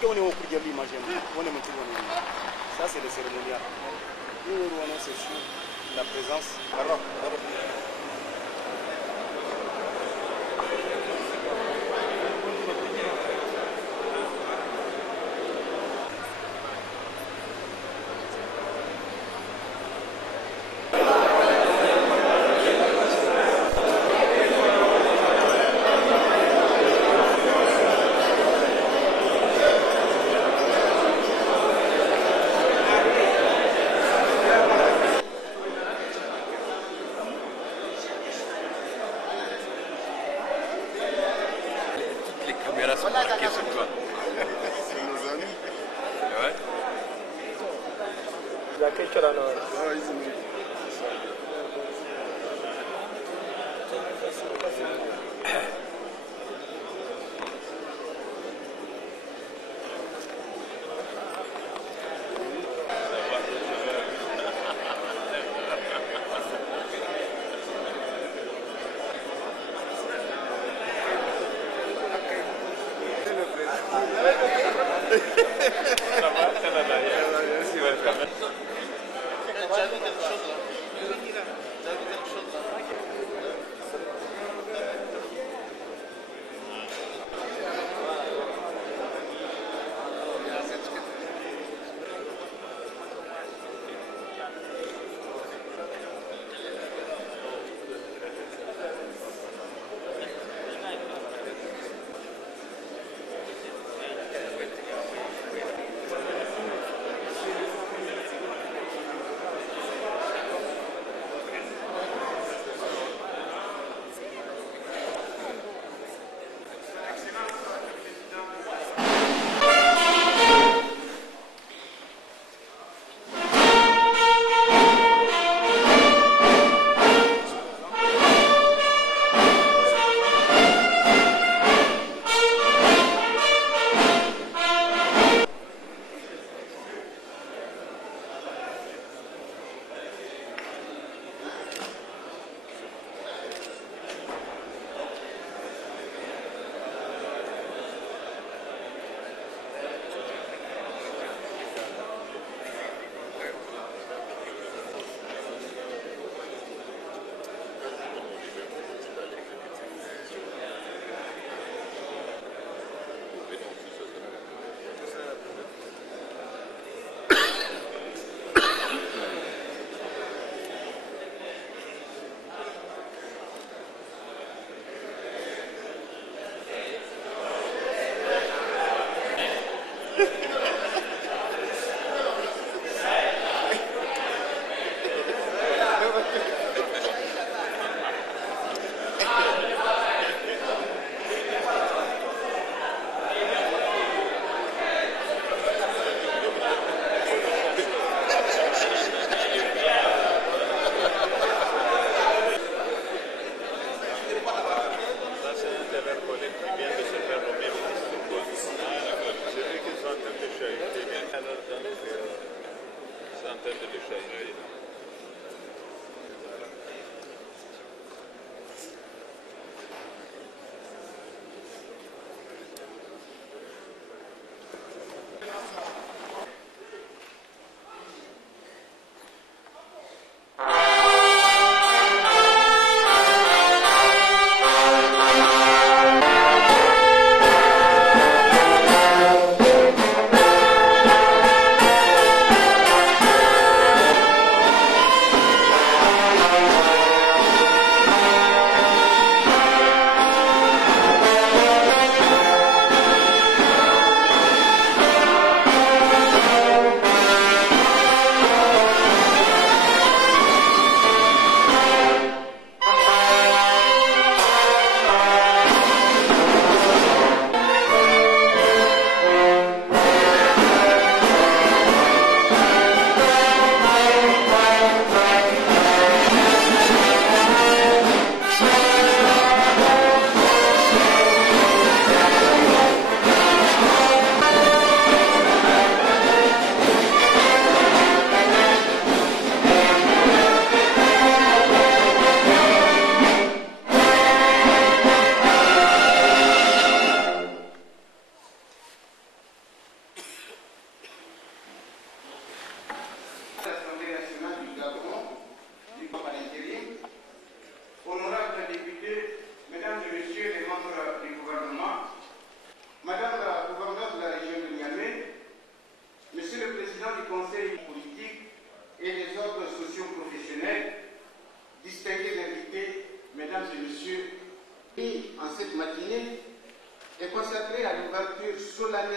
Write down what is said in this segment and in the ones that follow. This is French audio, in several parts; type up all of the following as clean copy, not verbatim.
parce qu'on est au cours de l'image, on est monté. Ça, c'est le cérémonial. Et c'est sûr la présence.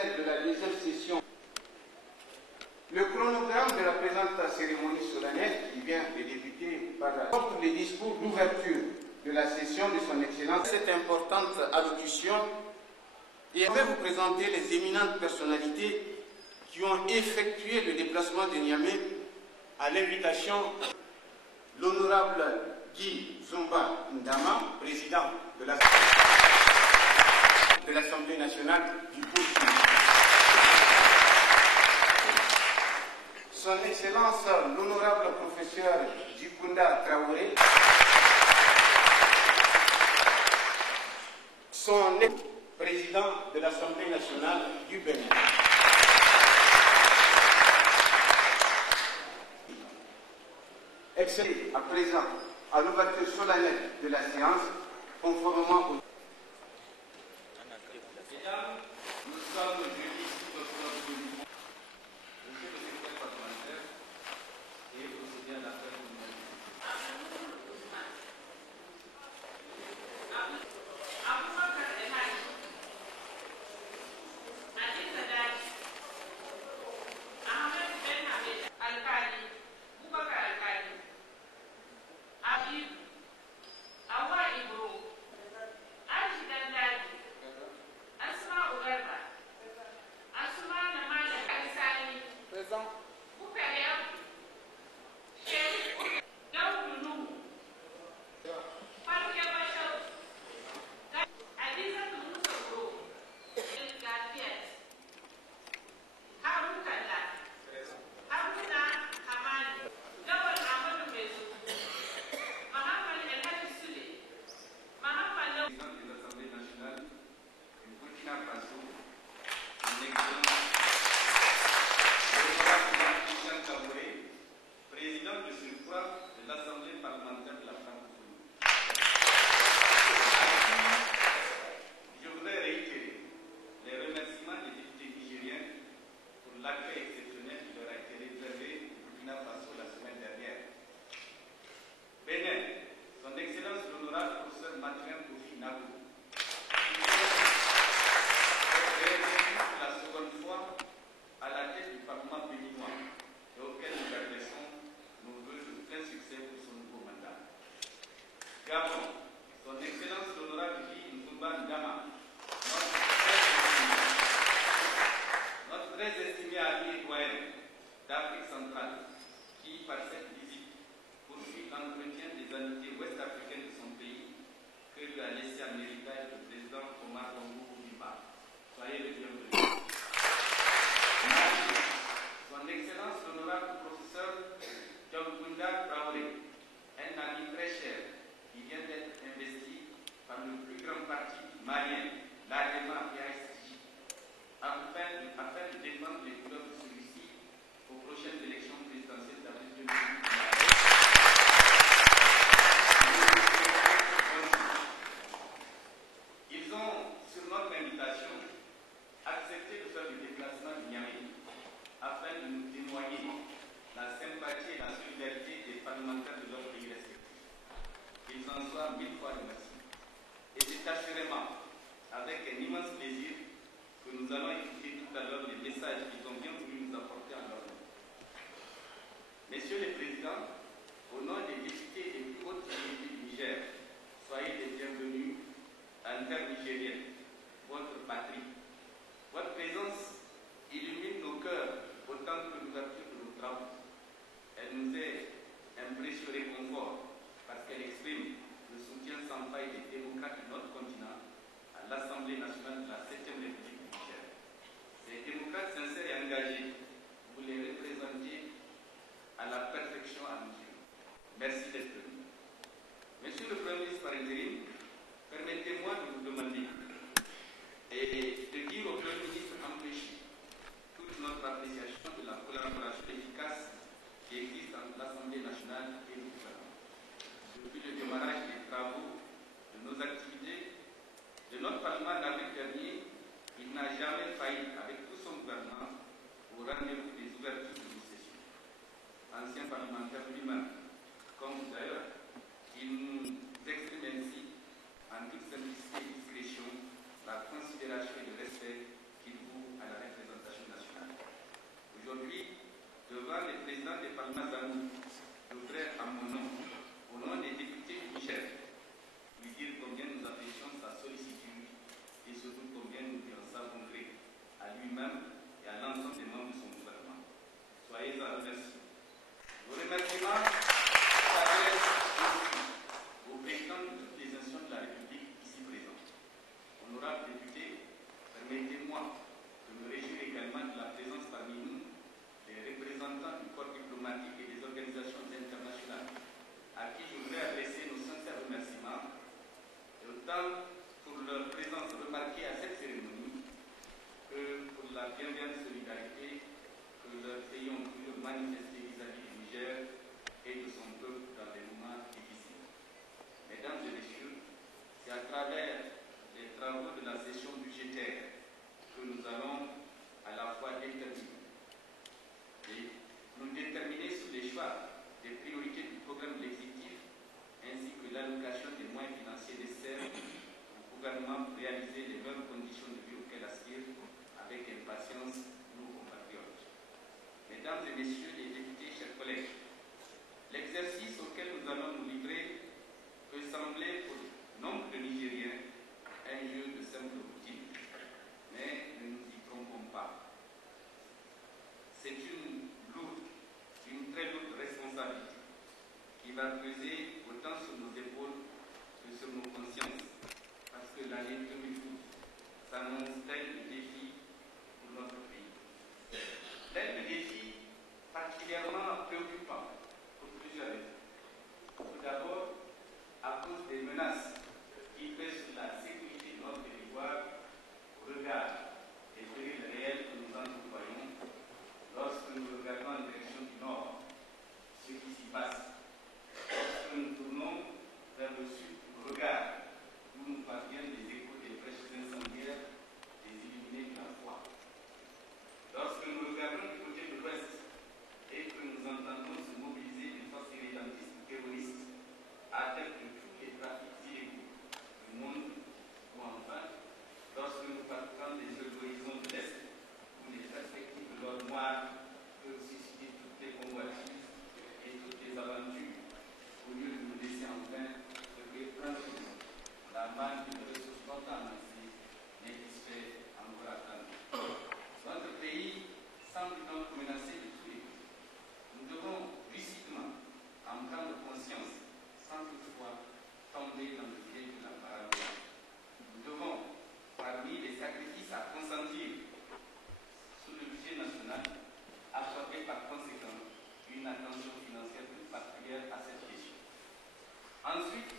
solennelle de la deuxième session. Le chronogramme de la présente cérémonie solennelle qui vient de débuter porte les discours d'ouverture de la session de son Excellence. Cette importante allocution, et je vais vous présenter les éminentes personnalités qui ont effectué le déplacement de Niamey à l'invitation de l'honorable Guy Zumba Ndama, président de l'Assemblée nationale du Burkina. Son Excellence l'honorable professeur Djikounda Traoré, son président de l'Assemblée nationale du Bénin. Excellé à présent à l'ouverture solennelle de la séance, conformément au... Mesdames, nous sommes aujourd'hui ici pour monsieur le parlementaire et le président de la Messieurs les présidents, au nom des députés des plus hautes autorités du Niger, soyez les bienvenus en terre nigérienne, votre patrie. Votre présence illumine nos cœurs autant que l'ouverture de nos travaux. Elle nous est un précieux réconfort parce qu'elle exprime le soutien sans faille des démocrates de notre continent à l'Assemblée nationale de la 7e République du Niger. Ces démocrates sincères et engagés, vous les représentez à la perfection à nos yeux. Merci d'être venu. Monsieur le Premier ministre par intérim, permettez-moi de vous demander et de dire au Premier ministre empêché toute notre appréciation de la collaboration efficace qui existe entre l'Assemblée nationale et le gouvernement. Depuis le démarrage des travaux de nos activités, de notre Parlement en avril dernier, il n'a jamais failli, avec tout son gouvernement, au rendez-vous des ouvertures de nos sessions. Ancien parlementaire lui-même, comme vous d'ailleurs, il nous exprime ainsi, en toute simplicité et discrétion, la considération et le respect qu'il vaut à la représentation nationale. Aujourd'hui, devant les présidents des parlements amis, je voudrais, à mon nom, au nom des députés du Niger, lui dire combien nous apprécions sa sollicitude et surtout combien nous lui en savons gré à lui-même et à l'ensemble des membres de son gouvernement. Soyez en remerciés. Nos remerciements s'adressent aussi au président de toutes les institutions de la République ici présents. Honorables députés, permettez-moi de me réjouir également de la présence parmi nous des représentants du corps diplomatique et des organisations internationales, à qui je voudrais adresser nos sincères remerciements, autant pour leur présence remarquée à cette cérémonie que pour la bienveillante solidarité que leurs pays ont toujours manifestée vis-à-vis du Niger et de son peuple dans les moments difficiles. Mesdames et messieurs, c'est à travers les travaux de la session budgétaire que nous allons à la fois nous déterminer sur les choix des priorités du programme de l'exécutif ainsi que l'allocation des moyens financiers nécessaires au gouvernement pour réaliser les meilleures conditions de vie auxquelles aspirent avec impatience nos compatriotes. Mesdames et messieurs les députés, chers collègues, l'exercice auquel nous allons nous livrer peut sembler pour nombre de Nigériens un jeu de simple routine, mais ne nous y trompons pas. C'est une très lourde responsabilité qui va peser autant sur nos épaules que sur nos consciences, parce que l'année 2012 s'annonce telle de défi pour notre pays. Telle de défi particulièrement préoccupant pour plusieurs raisons. Tout d'abord, à cause des menaces qui pèsent sur la sécurité de notre territoire au regard des périls réels que nous entrevoyons lorsque nous regardons en direction du nord ce qui s'y passe. Lorsque nous tournons vers le sud, nous regardons où nous parviennent les échos des brèches incendiaires des illuminés de la foi. Lorsque nous regardons du côté de l'ouest et que nous entendons se mobiliser des forces irrédentistes ou terroristes à tête de tous les trafics illégaux du monde, ou enfin, lorsque nous parcourons les horizons de l'Est, où les perspectives de l'or noir peuvent susciter toutes les convoitises et toutes les aventures, au lieu de nous laisser enfin recueillir tranquillement la manne d'une ressource longtemps annoncée, mais qui se fait encore attendre. Notre pays semble donc menacé de tous les côtés. Nous devons lucidement en prendre conscience, sans toutefois tomber dans le piège de la paranoïa. Nous devons, parmi les sacrifices à consentir sur le budget national, accorder par conséquent une attention financière plus particulière à cette question. Ensuite,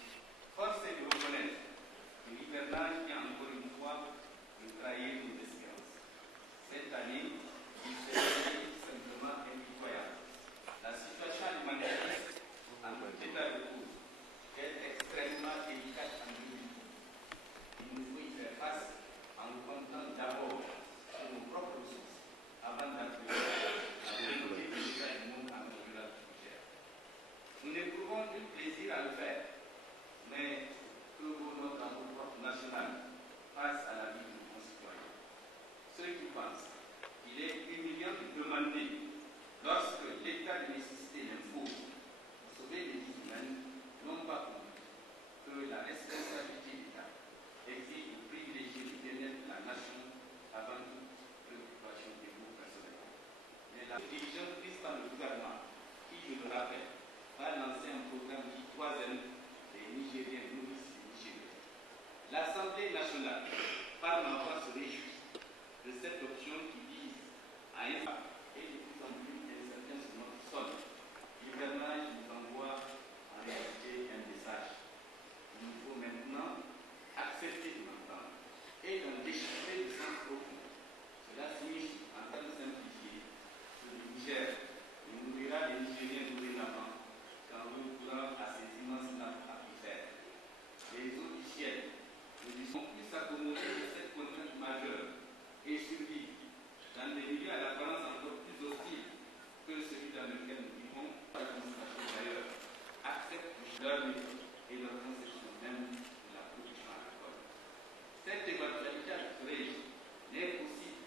force est de reconnaître que l'hivernage vient encore une fois de trahir nos espérances. Cette année, il s'est révélé simplement impitoyable. La situation alimentaire, en tout état de cause, est extrêmement délicate en 2012. Il nous faut y faire face en comptant d'abord sur nos propres ressources avant d'appeler à remonter les états du monde en période prochaine. Nous n'éprouvons du plaisir à le faire, mais que vaut notre amour national face à la vie de nos citoyens? Ceux qui pensent qu'il est humiliant de demander, lorsque l'état de nécessité l'impose, pour sauver les vies humaines, n'ont pas compris que la responsabilité de l'État exige de privilégier le bien-être de la nation avant toute préoccupation égo-personnelle. Mais la décision prise par le gouvernement, qui, je le rappelle, va lancer un programme dit 3M des Nigériens nourrissent les Nigériens. L'Assemblée nationale, par ma voix, se réjouit de cette option qui vise à impact et de plus en plus incertain sur notre sol. L'hivernage nous envoie en réalité un message. Il nous faut maintenant accepter de l'entendre et d'en déchiffrer le sens profond. Cela signifie, en termes simplifiés, que le Niger ne nourrira les Nigériens dorénavant qu'en recourant à ces immenses nappes aquifères. Les eaux du ciel ne nous sont plus accommodées de cette contrainte majeure et survivre dans des milieux à l'apparence encore plus hostiles que celui dans lequel nous vivons. L'administration d'ailleurs accepte leur méthode et leur conception même de la production agricole. Cette éventualité, je n'est possible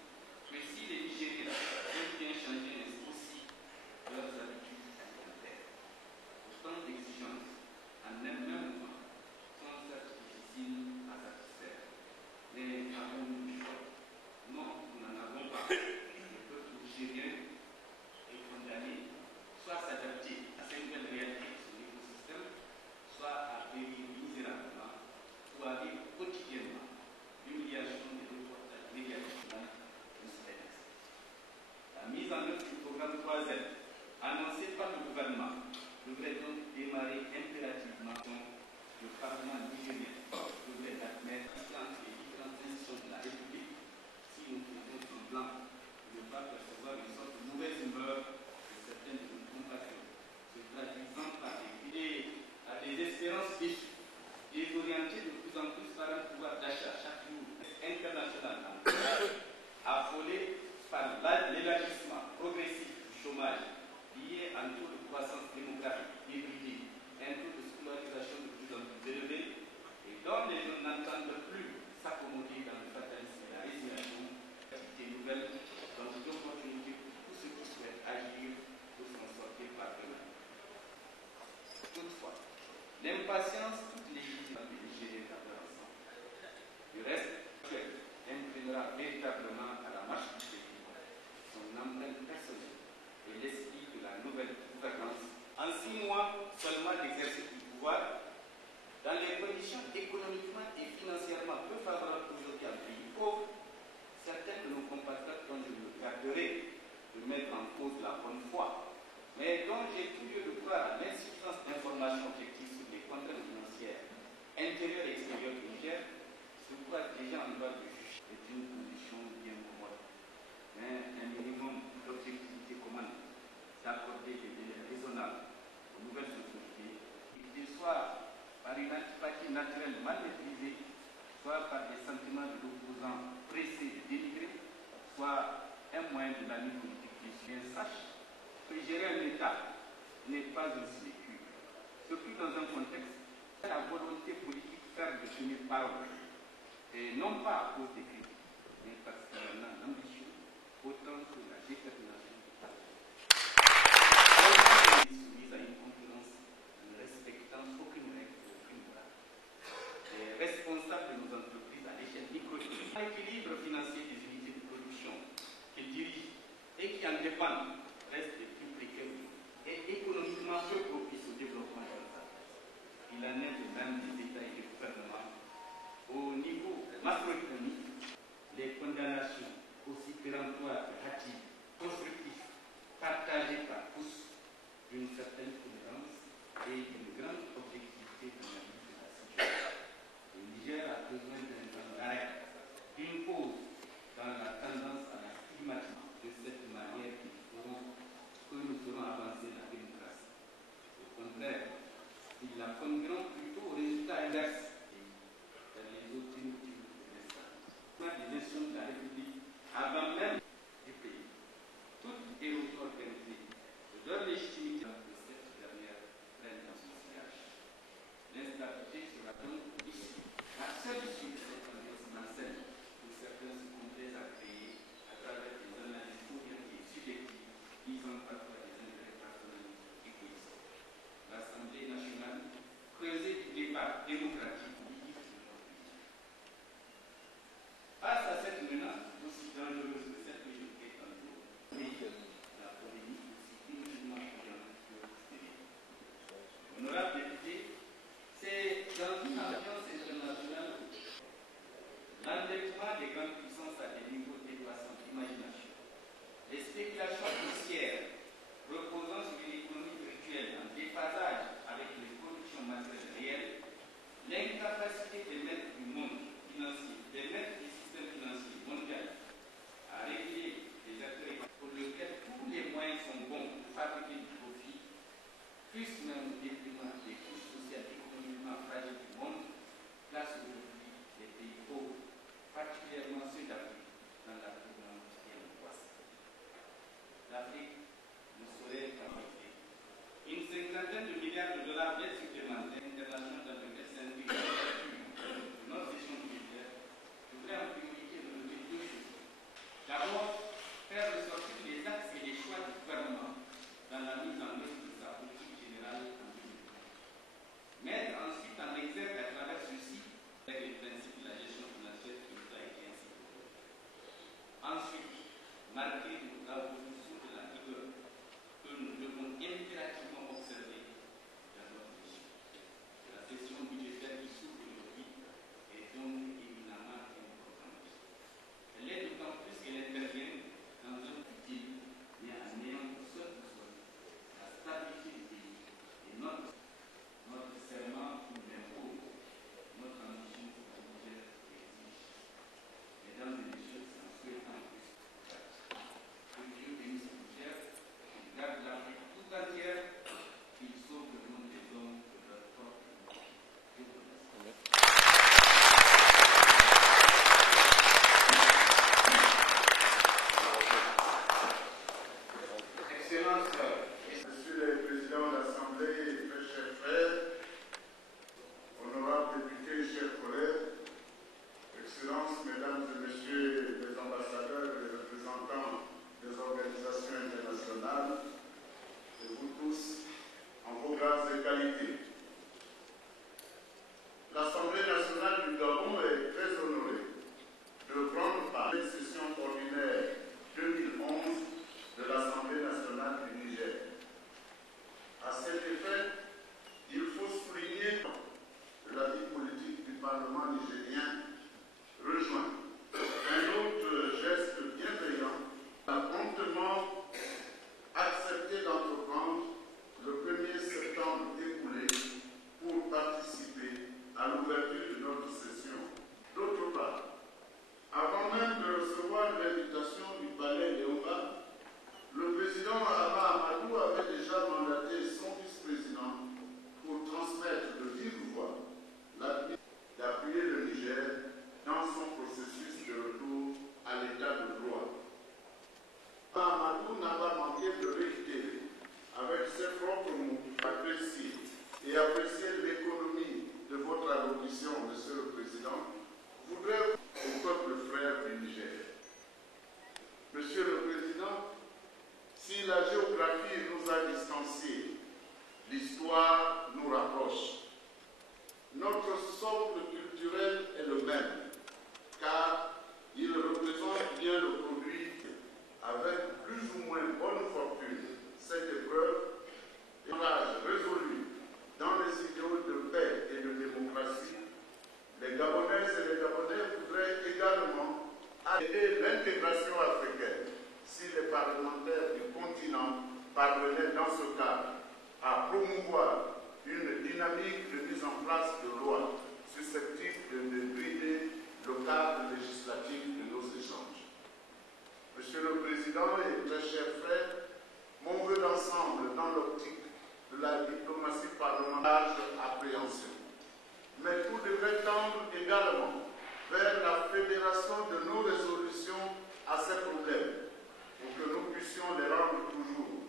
par l'élargissement progressif du chômage lié à un taux de croissance démographique hybridé, un taux de scolarisation de plus en plus élevé et dont les jeunes n'entendent plus s'accommoder dans le fatalisme et la résignation, qualité nouvelle, donc d'opportunités pour tous ceux qui souhaitent agir pour s'en sortir par eux-mêmes. Toutefois, l'impatience toute légitime de gérer ensemble. Le reste imprimera véritablement à la marche du pays son empreinte personnelle et l'esprit de la nouvelle gouvernance. En 6 mois seulement d'exercice du pouvoir, dans les conditions économiquement et financièrement peu favorables aujourd'hui à un pays pauvre, certains de nos compatriotes dont je me garderai de mettre en cause la bonne foi, mais dont j'ai tout lieu de croire à l'insuffisance d'informations objectives sur les contraintes financières intérieures et extérieures du Niger, se croit déjà en droit de juger est une condition bien commode. Mais un minimum d'objectivité commande d'accorder des délais raisonnables aux nouvelles autorités, qu'ils soient par une antipathie naturelle mal maîtrisée, soit par des sentiments de l'opposant pressés de dénigrer, soit un moyen de la vie politique qui sache que gérer un État n'est pas une sinécure, surtout dans un contexte où la volonté politique ferme de tenir parole, et non pas à cause des faits, mais parce qu'il y en a l'ambition, autant sur la détermination soumise à une concurrence ne respectant aucune règle, aucune morale. Les responsables de nos entreprises à l'échelle économique, l'équilibre financier des unités de production qu'ils dirigent et qui en dépendent reste des plus précaires et économiquement peu propice au développement de nos affaires. Il en est de même des États et des gouvernements. Au niveau macroéconomique, les condamnations aussi péremptoires et hâtives, constructives, partagées par tous, d'une certaine tolérance et d'une grande objectivité dans l'analyse de la situation. Le Niger a besoin d'un temps d'arrêt, d'une pause dans la tendance à la stigmatisation de cette manière que nous ferons avancer la démocratie. Au contraire, ils la conduiront plutôt au résultat inverse dans les autres motifs de l'instant. Les élections de la République, avant même du pays, toutes et autres organisées, de leur légitimité que cette dernière prenne dans son sillage. L'instabilité sera donc ici la seule issue de cette ambiance malsaine que certains se complaisent à créer à travers des analyses orientées et subjectives visant parfois des intérêts personnels égoïstes. L'Assemblée nationale creusait du débat démocratique politique de notre pays. Face à cette menace aussi dangereuse que celle que j'évoquais tantôt, la polémique aussi inutilement brillante que stérile. Honorable député, c'est dans une ambiance internationale l'endettement des grandes puissances à des niveaux dépassant l'imagination, les spéculations boursières reposant sur une économie virtuelle en déphasage avec les productions matérielles réelles, l'incapacité des maîtres du monde financier, des maîtres du système financier mondial à réguler les acteurs économiques pour lesquels tous les moyens sont bons pour fabriquer du profit, plus même au détriment des couches sociales économiquement fragiles du monde, place aujourd'hui les pays pauvres, particulièrement ceux d'Afrique, dans la plus grande angoisse. L'Afrique ne saurait favoriser une cinquantaine de milliards de dollars d'aide supplémentaire internationale dans lequel s'inscrit de notre session budgétaire. Je voudrais en priorité relever 2 choses. D'abord, faire ressortir les axes et les choix du gouvernement dans la mise en œuvre de sa politique générale en 2020. Mettre ensuite en exergue à travers ceci avec les principes de la gestion financière qui nous a été ainsi proposé. Ensuite, marquer l'abolition de la rigueur que nous devons impérativement observer dans notre gestion. La gestion budgétaire qui s'ouvre aujourd'hui est donc éminemment importante. Elle est d'autant plus qu'elle intervient dans un utile, mais en ayant pour seul besoin la stabilité du pays et notre serment nous l'impose, notre ambition pour le budget exige. Mesdames et messieurs, c'est en souhaitant que Dieu bénisse le Niger, qu'il garde l'Afrique tout entière, qu'il moins bonne fortune, cette épreuve est un courage résolu dans les idéaux de paix et de démocratie. Les Gabonaises et les Gabonais voudraient également aider l'intégration africaine si les parlementaires du continent parvenaient dans ce cadre à promouvoir une dynamique de mise en place de lois susceptibles de brider le cadre législatif de nos échanges. Monsieur le Président et très chers frères, mon vœu d'ensemble dans l'optique de la diplomatie parlementaire appréhension. Mais tout devrait tendre également vers la fédération de nos résolutions à ces problèmes pour que nous puissions les rendre toujours,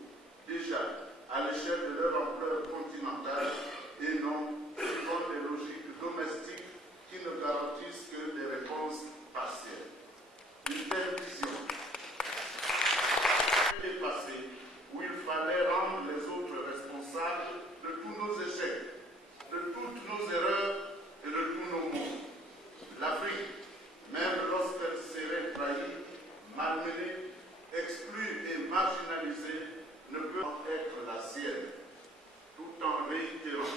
déjà, à l'échelle de leur ampleur continentale et non suivant des logiques domestiques qui ne garantissent que des réponses partielles. Une telle vision est dépassée où il fallait rendre les autres responsables de tous nos échecs, de toutes nos erreurs et de tous nos maux. L'Afrique, même lorsqu'elle serait trahie, malmenée, exclue et marginalisée, ne peut être la sienne. Tout en réitérant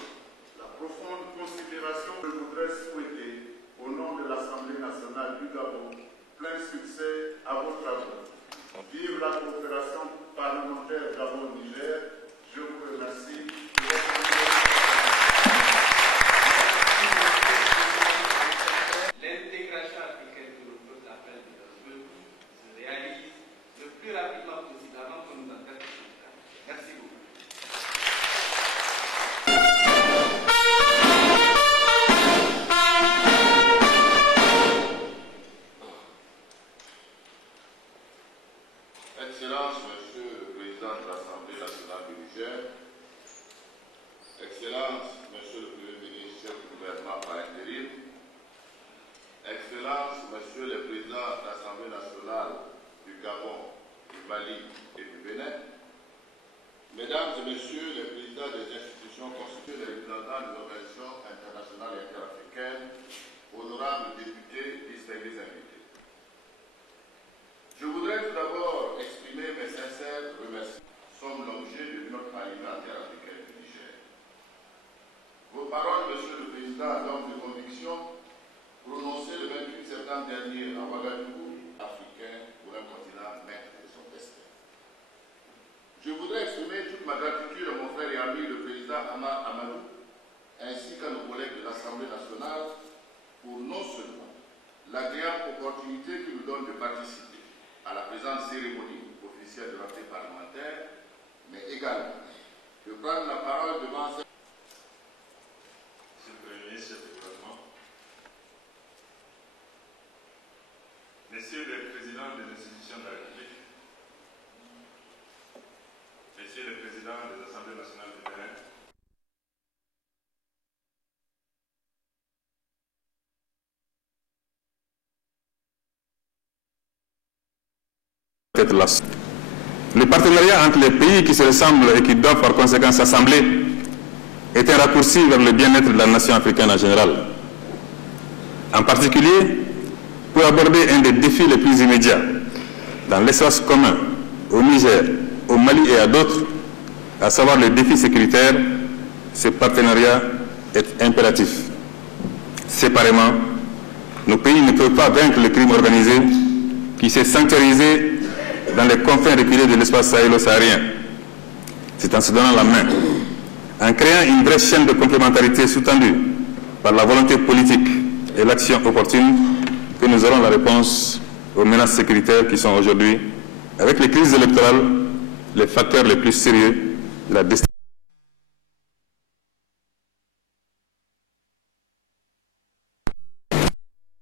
la profonde considération que je voudrais souhaiter au nom de l'Assemblée nationale du Gabon, plein succès à vos travaux. Vive la coopération parlementaire Gabon-Niger. Je vous remercie. L'intégration africaine que le peuple appelle se réalise le plus rapidement possible avant qu'on nous appelle. Merci beaucoup. Excellence, Monsieur le Président de l'Assemblée nationale du Niger, Excellence, Monsieur le Premier ministre du gouvernement par intérim, Excellence, Monsieur le Président de l'Assemblée nationale du Gabon, du Mali et du Bénin, Mesdames et Messieurs les Présidents des institutions constituées, les représentants des organisations internationales et interafricaines, honorables députés, distingués invités. Je voudrais tout d'abord exprimer mes sincères remerciements qui sont l'objet de notre arrivée en terre africaine du Niger. Vos paroles, Monsieur le Président, d'homme de conviction, prononcées le 28 septembre dernier à Ouagadougou, africain pour un continent maître de son destin. Je voudrais exprimer toute ma gratitude à mon frère et ami, le Président Hama Amadou, ainsi qu'à nos collègues de l'Assemblée nationale pour non seulement l'agréable opportunité qu'ils nous donnent de participer à la présente cérémonie officielle de l'entrée parlementaire, mais également de prendre la parole devant cette... Monsieur le Premier ministre du gouvernement, Messieurs les présidents des institutions de la République, Messieurs les présidents des assemblées nationales du Bénin, le partenariat entre les pays qui se ressemblent et qui doivent par conséquent s'assembler est un raccourci vers le bien-être de la nation africaine en général. En particulier, pour aborder un des défis les plus immédiats dans l'espace commun au Niger, au Mali et à d'autres, à savoir le défi sécuritaire, ce partenariat est impératif. Séparément, nos pays ne peuvent pas vaincre le crime organisé qui s'est sanctuarisé dans les confins reculés de l'espace sahélo-saharien. C'est en se donnant la main, en créant une vraie chaîne de complémentarité sous-tendue par la volonté politique et l'action opportune, que nous aurons la réponse aux menaces sécuritaires qui sont aujourd'hui, avec les crises électorales, les facteurs les plus sérieux de la destinée.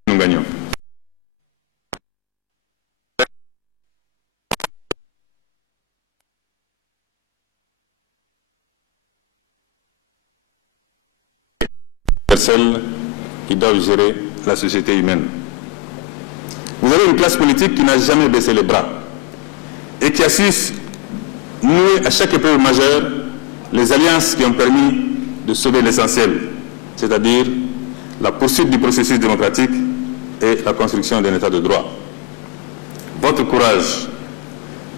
Nous gagnons. Celles qui doivent gérer la société humaine. Vous avez une classe politique qui n'a jamais baissé les bras et qui a su nouer à chaque épreuve majeure les alliances qui ont permis de sauver l'essentiel, c'est-à-dire la poursuite du processus démocratique et la construction d'un état de droit. Votre courage,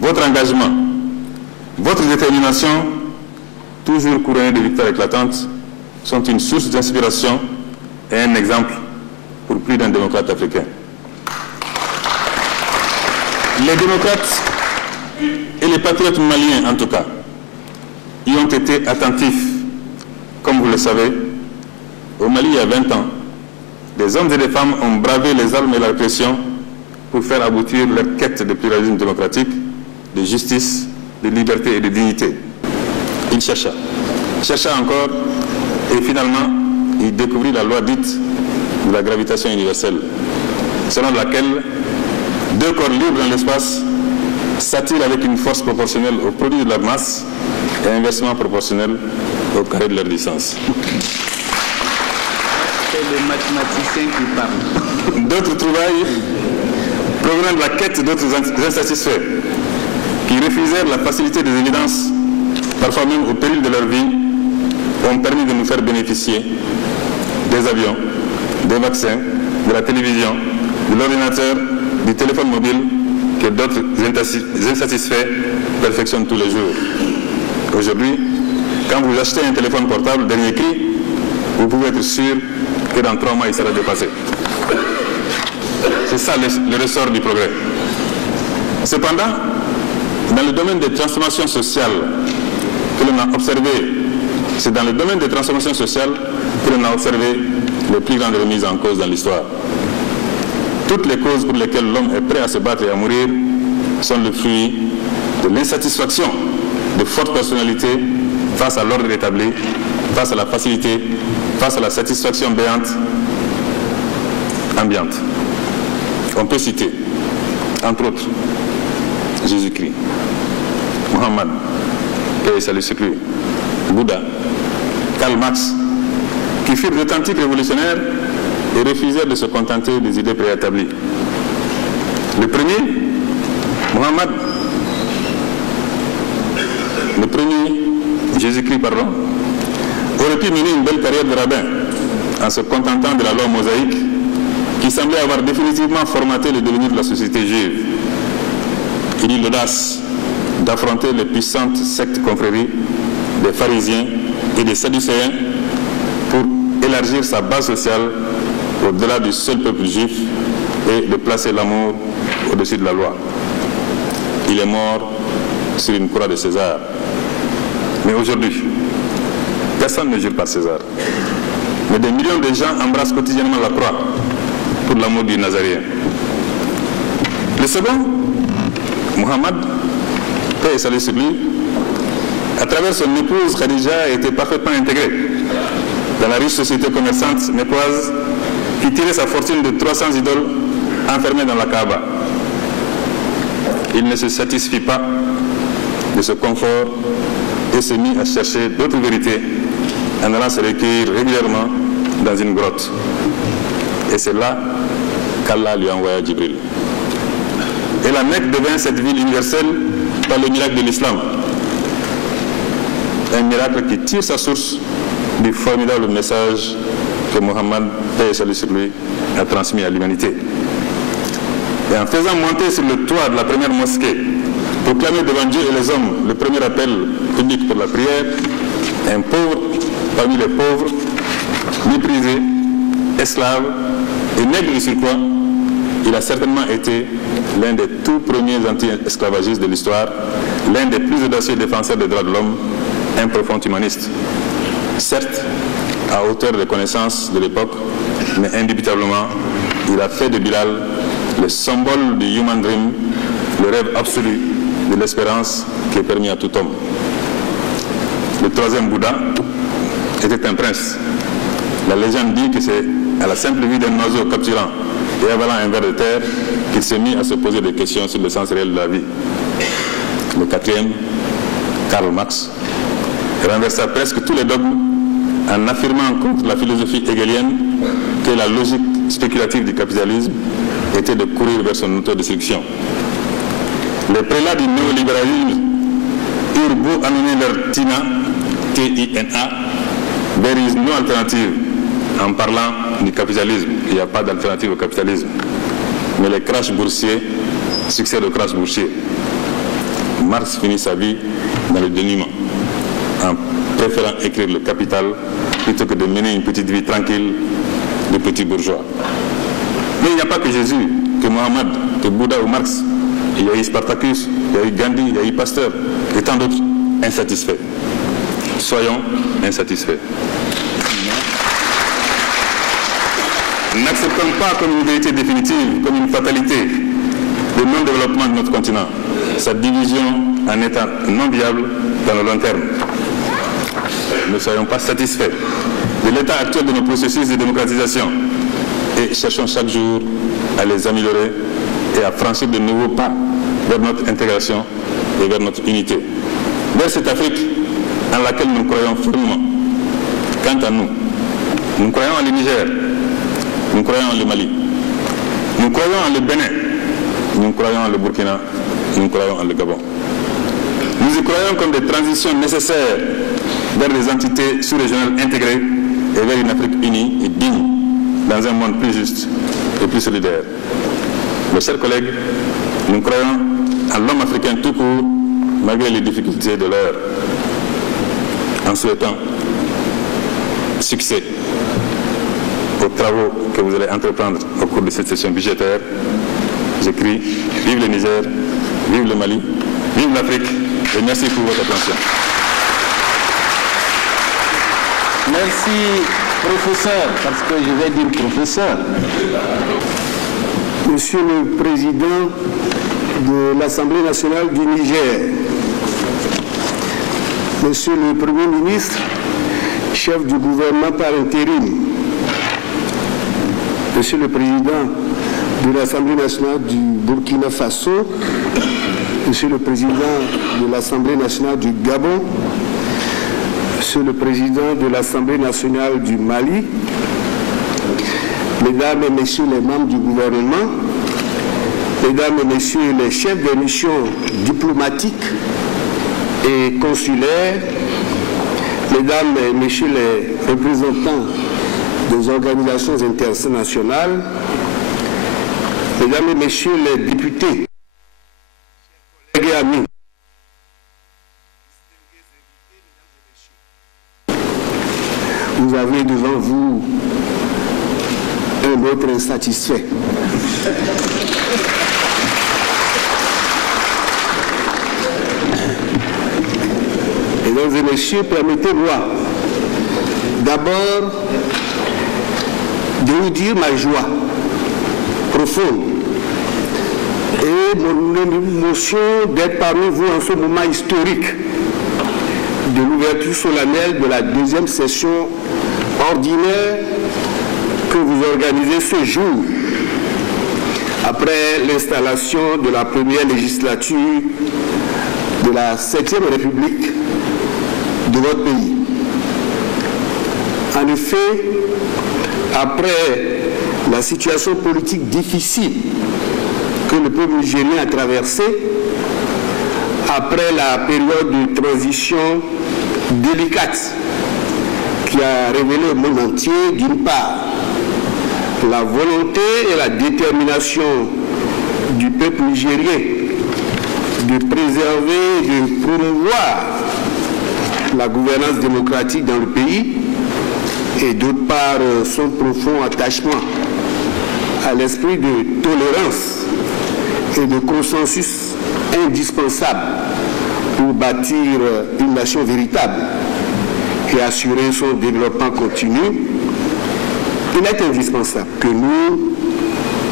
votre engagement, votre détermination, toujours couronnée de victoires éclatantes, sont une source d'inspiration et un exemple pour plus d'un démocrate africain. Les démocrates et les patriotes maliens, en tout cas, y ont été attentifs. Comme vous le savez, au Mali, il y a 20 ans, des hommes et des femmes ont bravé les armes et la répression pour faire aboutir leur quête de pluralisme démocratique, de justice, de liberté et de dignité. Ils chercha encore, et finalement, il découvrit la loi dite de la gravitation universelle, selon laquelle 2 corps libres dans l'espace s'attirent avec une force proportionnelle au produit de leur masse et inversement proportionnelle au carré de leur distance. C'est les mathématiciens qui parlent. D'autres trouvailles provenant de la quête d'autres insatisfaits qui refusèrent la facilité des évidences, parfois même au péril de leur vie, ont permis de nous faire bénéficier des avions, des vaccins, de la télévision, de l'ordinateur, du téléphone mobile que d'autres insatisfaits perfectionnent tous les jours. Aujourd'hui, quand vous achetez un téléphone portable dernier cri, vous pouvez être sûr que dans 3 mois, il sera dépassé. C'est ça le ressort du progrès. Cependant, dans le domaine des transformations sociales que l'on a observé, c'est dans le domaine des transformations sociales que l'on a observé les plus grandes remises en cause dans l'histoire. Toutes les causes pour lesquelles l'homme est prêt à se battre et à mourir sont le fruit de l'insatisfaction de fortes personnalités face à l'ordre établi, face à la facilité, face à la satisfaction béante, ambiante. On peut citer, entre autres, Jésus-Christ, Mohammed, paix et salut sur lui, Bouddha, Karl Marx, qui furent d'authentiques révolutionnaires et refusèrent de se contenter des idées préétablies. Le premier, Jésus-Christ, aurait pu mener une belle carrière de rabbin en se contentant de la loi mosaïque qui semblait avoir définitivement formaté le devenir de la société juive. Il eut l'audace d'affronter les puissantes sectes confréries des pharisiens et des sadducéens pour élargir sa base sociale au-delà du seul peuple juif et de placer l'amour au-dessus de la loi. Il est mort sur une croix de César. Mais aujourd'hui, personne ne jure par César. Mais des millions de gens embrassent quotidiennement la croix pour l'amour du Nazaréen. Le second, Mohammed, paix et salut sur lui, à travers son épouse Khadija, était parfaitement intégré dans la riche société commerçante népoise qui tirait sa fortune de 300 idoles enfermées dans la Kaaba. Il ne se satisfit pas de ce confort et s'est mis à chercher d'autres vérités en allant se recueillir régulièrement dans une grotte. Et c'est là qu'Allah lui envoya Djibril. Et la Mecque devint cette ville universelle par le miracle de l'islam. Un miracle qui tire sa source du formidable message que Mohammed, paix et salut sur lui, a transmis à l'humanité. Et en faisant monter sur le toit de la première mosquée, proclamer devant Dieu et les hommes le premier appel public pour la prière, un pauvre parmi les pauvres, méprisé, esclave et nègre de surcroît, il a certainement été l'un des tout premiers anti-esclavagistes de l'histoire, l'un des plus audacieux défenseurs des droits de l'homme, un profond humaniste. Certes, à hauteur de connaissances de l'époque, mais indubitablement, il a fait de Bilal le symbole du human dream, le rêve absolu de l'espérance qui est permis à tout homme. Le troisième Bouddha était un prince. La légende dit que c'est à la simple vue d'un oiseau capturant et avalant un ver de terre qu'il s'est mis à se poser des questions sur le sens réel de la vie. Le quatrième, Karl Marx, renversa presque tous les dogmes en affirmant contre la philosophie hegelienne que la logique spéculative du capitalisme était de courir vers son autodestruction. Les prélats du néolibéralisme eurent beau amener leur TINA, T-I-N-A, there is no alternative, en parlant du capitalisme. Il n'y a pas d'alternative au capitalisme. Mais les crashs boursiers succèdent aux crashs boursiers. Marx finit sa vie dans le dénuement, en préférant écrire le Capital plutôt que de mener une petite vie tranquille de petit bourgeois. Mais il n'y a pas que Jésus, que Mohammed, que Bouddha ou Marx. Il y a eu Spartacus, il y a eu Gandhi, il y a eu Pasteur et tant d'autres insatisfaits. Soyons insatisfaits. N'acceptons pas comme une vérité définitive, comme une fatalité, le non-développement de notre continent, sa division en état non viable dans le long terme. Ne soyons pas satisfaits de l'état actuel de nos processus de démocratisation et cherchons chaque jour à les améliorer et à franchir de nouveaux pas vers notre intégration et vers notre unité. Vers cette Afrique en laquelle nous croyons fermement. Quant à nous, nous croyons en le Niger, nous croyons en le Mali, nous croyons en le Bénin, nous croyons en le Burkina, nous croyons en le Gabon. Nous y croyons comme des transitions nécessaires vers des entités sous-régionales intégrées et vers une Afrique unie et digne dans un monde plus juste et plus solidaire. Mes chers collègues, nous croyons en l'homme africain tout court, malgré les difficultés de l'heure. En souhaitant succès aux travaux que vous allez entreprendre au cours de cette session budgétaire, j'écris vive le Niger, vive le Mali, vive l'Afrique et merci pour votre attention. Merci, professeur, parce que je vais dire professeur. Monsieur le Président de l'Assemblée nationale du Niger, Monsieur le Premier ministre, chef du gouvernement par intérim, Monsieur le Président de l'Assemblée nationale du Burkina Faso, Monsieur le Président de l'Assemblée nationale du Gabon, Monsieur le Président de l'Assemblée nationale du Mali, Mesdames et Messieurs les membres du gouvernement, Mesdames et Messieurs les chefs de missions diplomatiques et consulaires, Mesdames et Messieurs les représentants des organisations internationales, Mesdames et Messieurs les députés, collègues et amis, vous avez devant vous un autre insatisfait. Mesdames et messieurs, permettez-moi d'abord de vous dire ma joie profonde et mon émotion d'être parmi vous en ce moment historique de l'ouverture solennelle de la deuxième session ordinaire que vous organisez ce jour, après l'installation de la première législature de la 7e République de votre pays. En effet, après la situation politique difficile que le peuple nigérien a traversée, après la période de transition délicate qui a révélé au monde entier, d'une part, la volonté et la détermination du peuple nigérien de préserver et de promouvoir la gouvernance démocratique dans le pays, et d'autre part son profond attachement à l'esprit de tolérance et de consensus indispensable pour bâtir une nation véritable et assurer son développement continu. Il est indispensable que nous,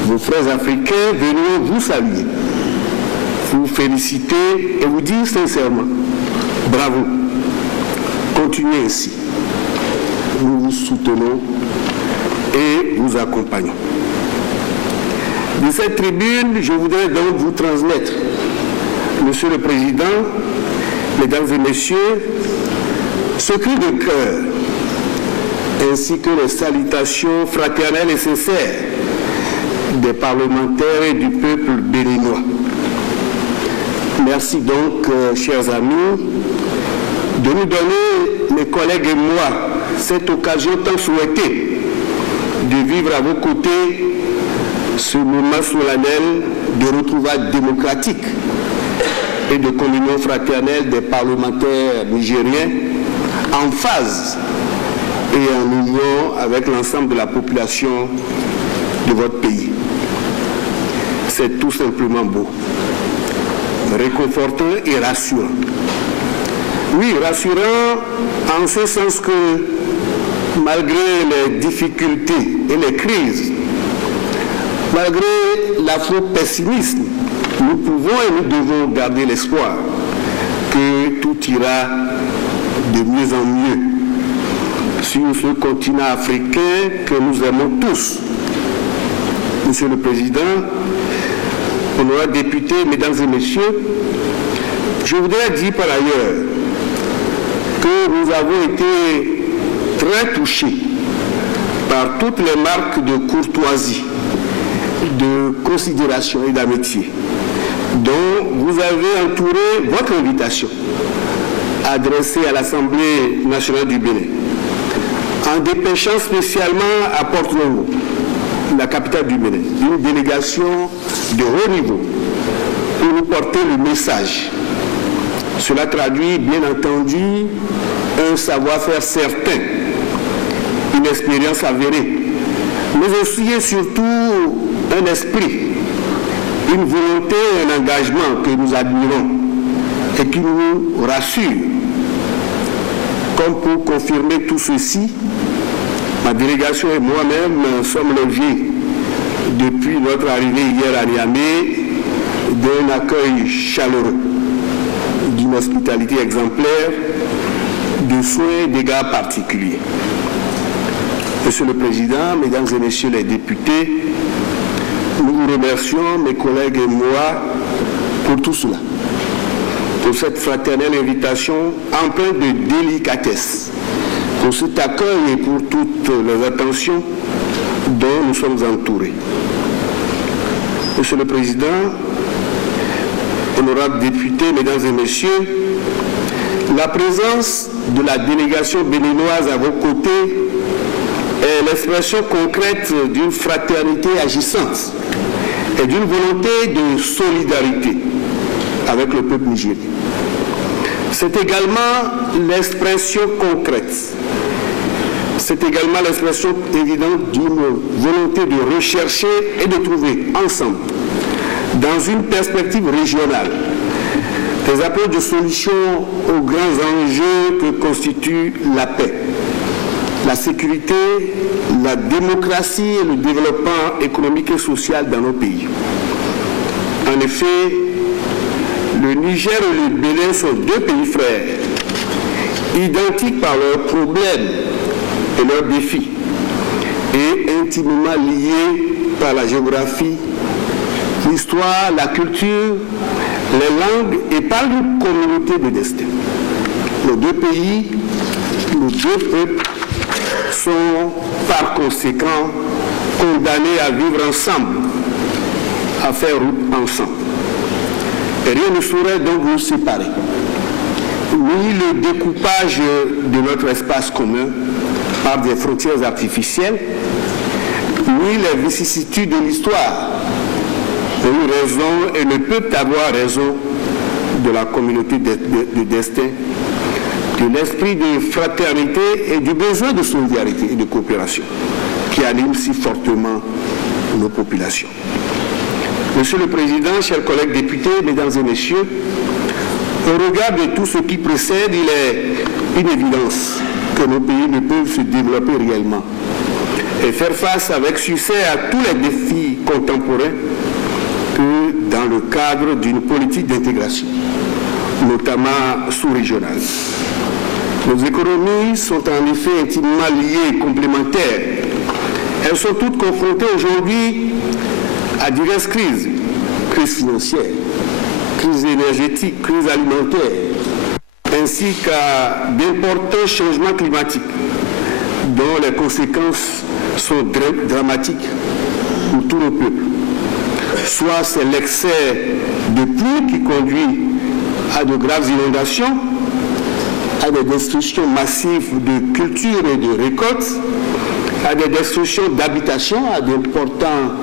vos frères africains, venions vous saluer, vous féliciter et vous dire sincèrement, bravo, continuez ainsi. Nous vous soutenons et vous accompagnons. De cette tribune, je voudrais donc vous transmettre, Monsieur le Président, Mesdames et Messieurs, ce cri de cœur, ainsi que les salutations fraternelles et sincères des parlementaires et du peuple béninois. Merci donc, chers amis, de nous donner, mes collègues et moi, cette occasion tant souhaitée de vivre à vos côtés ce moment solennel de retrouvailles démocratiques et de communion fraternelle des parlementaires nigériens en phase et en union avec l'ensemble de la population de votre pays. C'est tout simplement beau, réconfortant et rassurant. Oui, rassurant en ce sens que malgré les difficultés et les crises, malgré l'afro-pessimisme, nous pouvons et nous devons garder l'espoir que tout ira de mieux en mieux sur ce continent africain que nous aimons tous. Monsieur le Président, honorables députés, mesdames et messieurs, je voudrais dire par ailleurs que nous avons été très touchés par toutes les marques de courtoisie, de considération et d'amitié dont vous avez entouré votre invitation adressée à l'Assemblée nationale du Bénin, en dépêchant spécialement à Port-Novo, la capitale du Bénin, une délégation de haut niveau pour nous porter le message. Cela traduit bien entendu un savoir-faire certain, une expérience avérée, mais aussi et surtout un esprit, une volonté et un engagement que nous admirons et qui nous rassure. Comme pour confirmer tout ceci, ma délégation et moi-même sommes levés depuis notre arrivée hier à Niamey d'un accueil chaleureux, d'une hospitalité exemplaire, de soins et d'égards particuliers. Monsieur le Président, Mesdames et Messieurs les députés, nous vous remercions, mes collègues et moi, pour tout cela, pour cette fraternelle invitation empreinte de délicatesse, pour cet accueil et pour toutes les attentions dont nous sommes entourés. Monsieur le Président, honorables députés, Mesdames et Messieurs, la présence de la délégation béninoise à vos côtés est l'expression concrète d'une fraternité agissante et d'une volonté de solidarité avec le peuple nigérien. C'est également l'expression concrète, c'est également l'expression évidente d'une volonté de rechercher et de trouver ensemble, dans une perspective régionale, des approches de solutions aux grands enjeux que constituent la paix, la sécurité, la démocratie et le développement économique et social dans nos pays. En effet, le Niger et le Bénin sont deux pays frères, identiques par leurs problèmes et leurs défis, et intimement liés par la géographie, l'histoire, la culture, les langues et par une communauté de destin. Nos deux pays, nos deux peuples sont par conséquent condamnés à vivre ensemble, à faire route ensemble. Et rien ne saurait donc nous séparer. Ni le découpage de notre espace commun par des frontières artificielles, ni les vicissitudes de l'histoire ont eu raison et ne peuvent avoir raison de la communauté de destin, de l'esprit de fraternité et du besoin de solidarité et de coopération qui anime si fortement nos populations. Monsieur le Président, chers collègues députés, Mesdames et Messieurs, au regard de tout ce qui précède, il est une évidence que nos pays ne peuvent se développer réellement et faire face avec succès à tous les défis contemporains que dans le cadre d'une politique d'intégration, notamment sous-régionale. Nos économies sont en effet intimement liées et complémentaires. Elles sont toutes confrontées aujourd'hui à diverses crises, crise financière, crise énergétique, crise alimentaire, ainsi qu'à d'importants changements climatiques dont les conséquences sont dramatiques pour tous nos peuples. Soit c'est l'excès de pluie qui conduit à de graves inondations, à des destructions massives de cultures et de récoltes, à des destructions d'habitations, à d'importants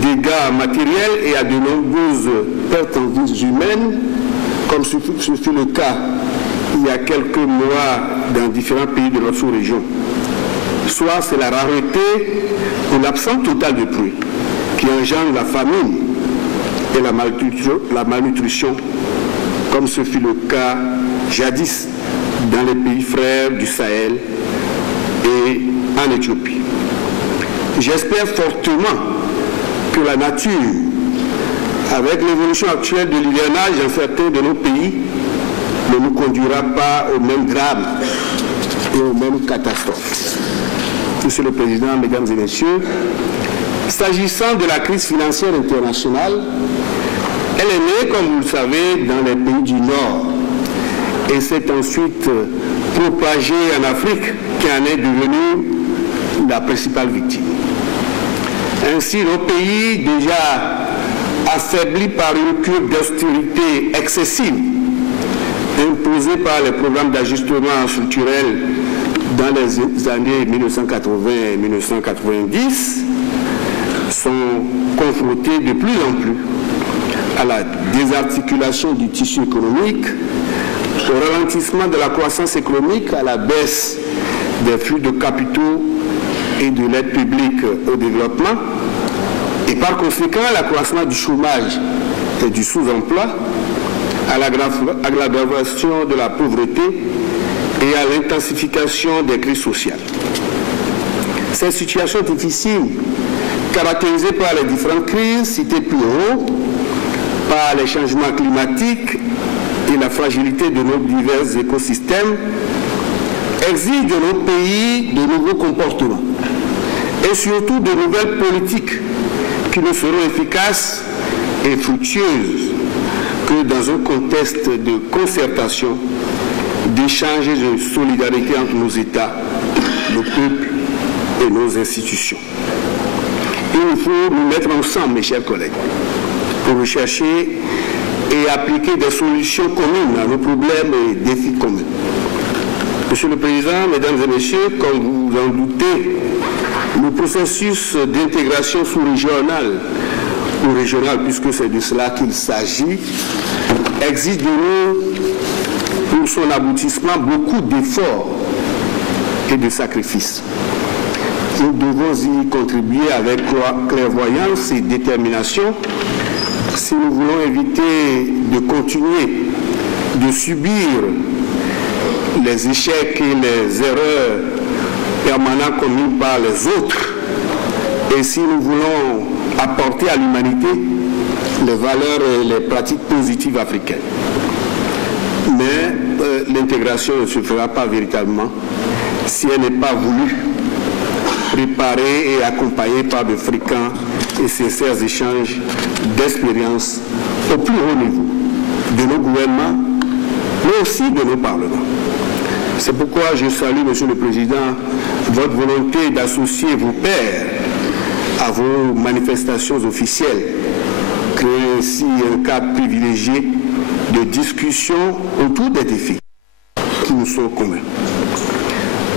dégâts matériels et à de nombreuses pertes en vies humaines, comme ce fut le cas il y a quelques mois dans différents pays de notre sous-région. Soit c'est la rareté ou l'absence totale de pluie qui engendre la famine et la malnutrition, comme ce fut le cas jadis dans les pays frères du Sahel et en Éthiopie. J'espère fortement que la nature, avec l'évolution actuelle de l'hivernage dans certains de nos pays, ne nous conduira pas au même drame et aux mêmes catastrophes. Monsieur le Président, Mesdames et Messieurs, s'agissant de la crise financière internationale, elle est née, comme vous le savez, dans les pays du Nord et s'est ensuite propagée en Afrique, qui en est devenue la principale victime. Ainsi, nos pays, déjà affaiblis par une cure d'austérité excessive, imposée par les programmes d'ajustement structurel dans les années 1980 et 1990, sont confrontés de plus en plus à la désarticulation du tissu économique, au ralentissement de la croissance économique, à la baisse des flux de capitaux et de l'aide publique au développement, et par conséquent à l'accroissement du chômage et du sous-emploi, à l'aggravation de la pauvreté et à l'intensification des crises sociales. Cette situation difficile, caractérisée par les différentes crises citées plus haut, par les changements climatiques et la fragilité de nos divers écosystèmes, exige de nos pays de nouveaux comportements et surtout de nouvelles politiques qui ne seront efficaces et fructueuses que dans un contexte de concertation, d'échange et de solidarité entre nos États, nos peuples et nos institutions. Il nous faut nous mettre ensemble, mes chers collègues, pour rechercher et appliquer des solutions communes à nos problèmes et défis communs. Monsieur le Président, Mesdames et Messieurs, comme vous en doutez, le processus d'intégration sous-régionale ou régionale, puisque c'est de cela qu'il s'agit, exige de nous, pour son aboutissement, beaucoup d'efforts et de sacrifices. Nous devons y contribuer avec clairvoyance et détermination si nous voulons éviter de continuer de subir les échecs et les erreurs permanents commis par les autres, et si nous voulons apporter à l'humanité les valeurs et les pratiques positives africaines. Mais l'intégration ne se fera pas véritablement si elle n'est pas voulue, préparée et accompagnée par de fréquents et sincères échanges d'expériences au plus haut niveau de nos gouvernements, mais aussi de nos parlements. C'est pourquoi je salue, Monsieur le Président, votre volonté d'associer vos pairs à vos manifestations officielles, créer ainsi un cadre privilégié de discussion autour des défis qui nous sont communs.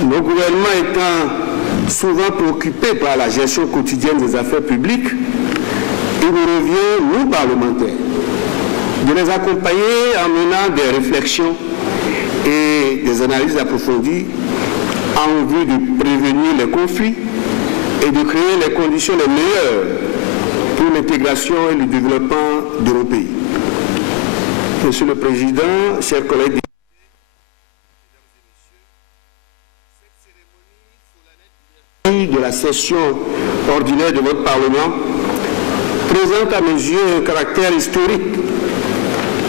Nos gouvernements étant souvent préoccupés par la gestion quotidienne des affaires publiques, il nous revient, nous parlementaires, de les accompagner en menant des réflexions et des analyses approfondies en vue de prévenir les conflits et de créer les conditions les meilleures pour l'intégration et le développement de nos pays. Monsieur le Président, chers collègues, de la session ordinaire de votre Parlement présente à mes yeux un caractère historique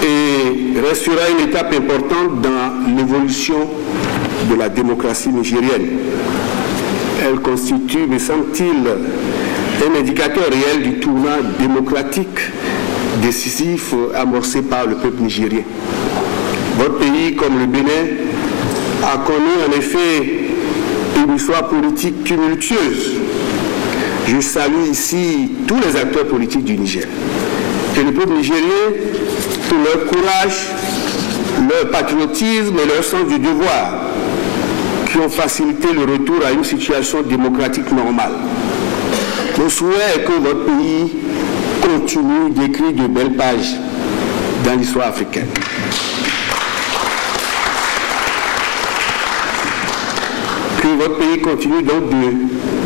et restera une étape importante dans l'évolution de la démocratie nigérienne. Elle constitue, me semble-t-il, un indicateur réel du tournant démocratique décisif amorcé par le peuple nigérien. Votre pays, comme le Bénin, a connu en effet une histoire politique tumultueuse. Je salue ici tous les acteurs politiques du Niger et le peuple nigérien pour leur courage, leur patriotisme et leur sens du devoir qui ont facilité le retour à une situation démocratique normale. Mon souhait est que votre pays continue d'écrire de belles pages dans l'histoire africaine. que votre pays continue donc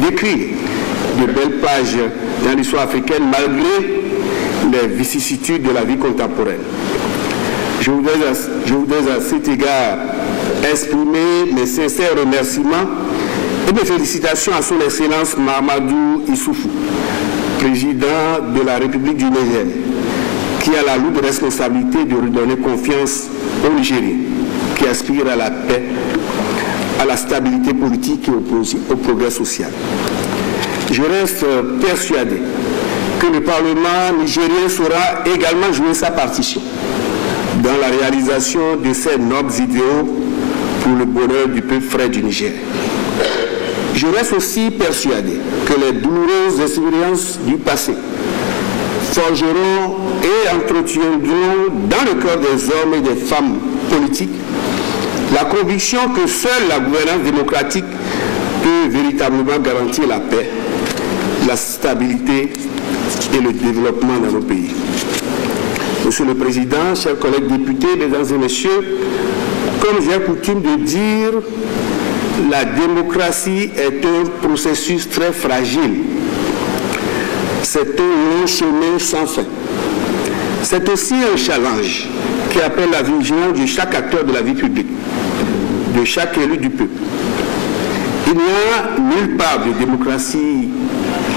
d'écrire de belles pages dans l'histoire africaine malgré les vicissitudes de la vie contemporaine. Je voudrais à cet égard exprimer mes sincères remerciements et mes félicitations à son Excellence Mahamadou Issoufou, président de la République du Niger, qui a la lourde responsabilité de redonner confiance aux Nigériens, qui aspirent à la paix, à la stabilité politique et au progrès social. Je reste persuadé que le Parlement nigérien saura également jouer sa partition dans la réalisation de ces nobles idéaux pour le bonheur du peuple frère du Niger. Je reste aussi persuadé que les douloureuses expériences du passé forgeront et entretiendront dans le cœur des hommes et des femmes politiques la conviction que seule la gouvernance démocratique peut véritablement garantir la paix, la stabilité et le développement dans nos pays. Monsieur le Président, chers collègues députés, mesdames et messieurs, comme j'ai coutume de dire, la démocratie est un processus très fragile. C'est un long chemin sans fin. C'est aussi un challenge qui appelle la vigilance de chaque acteur de la vie publique, de chaque élu du peuple. Il n'y a nulle part de démocratie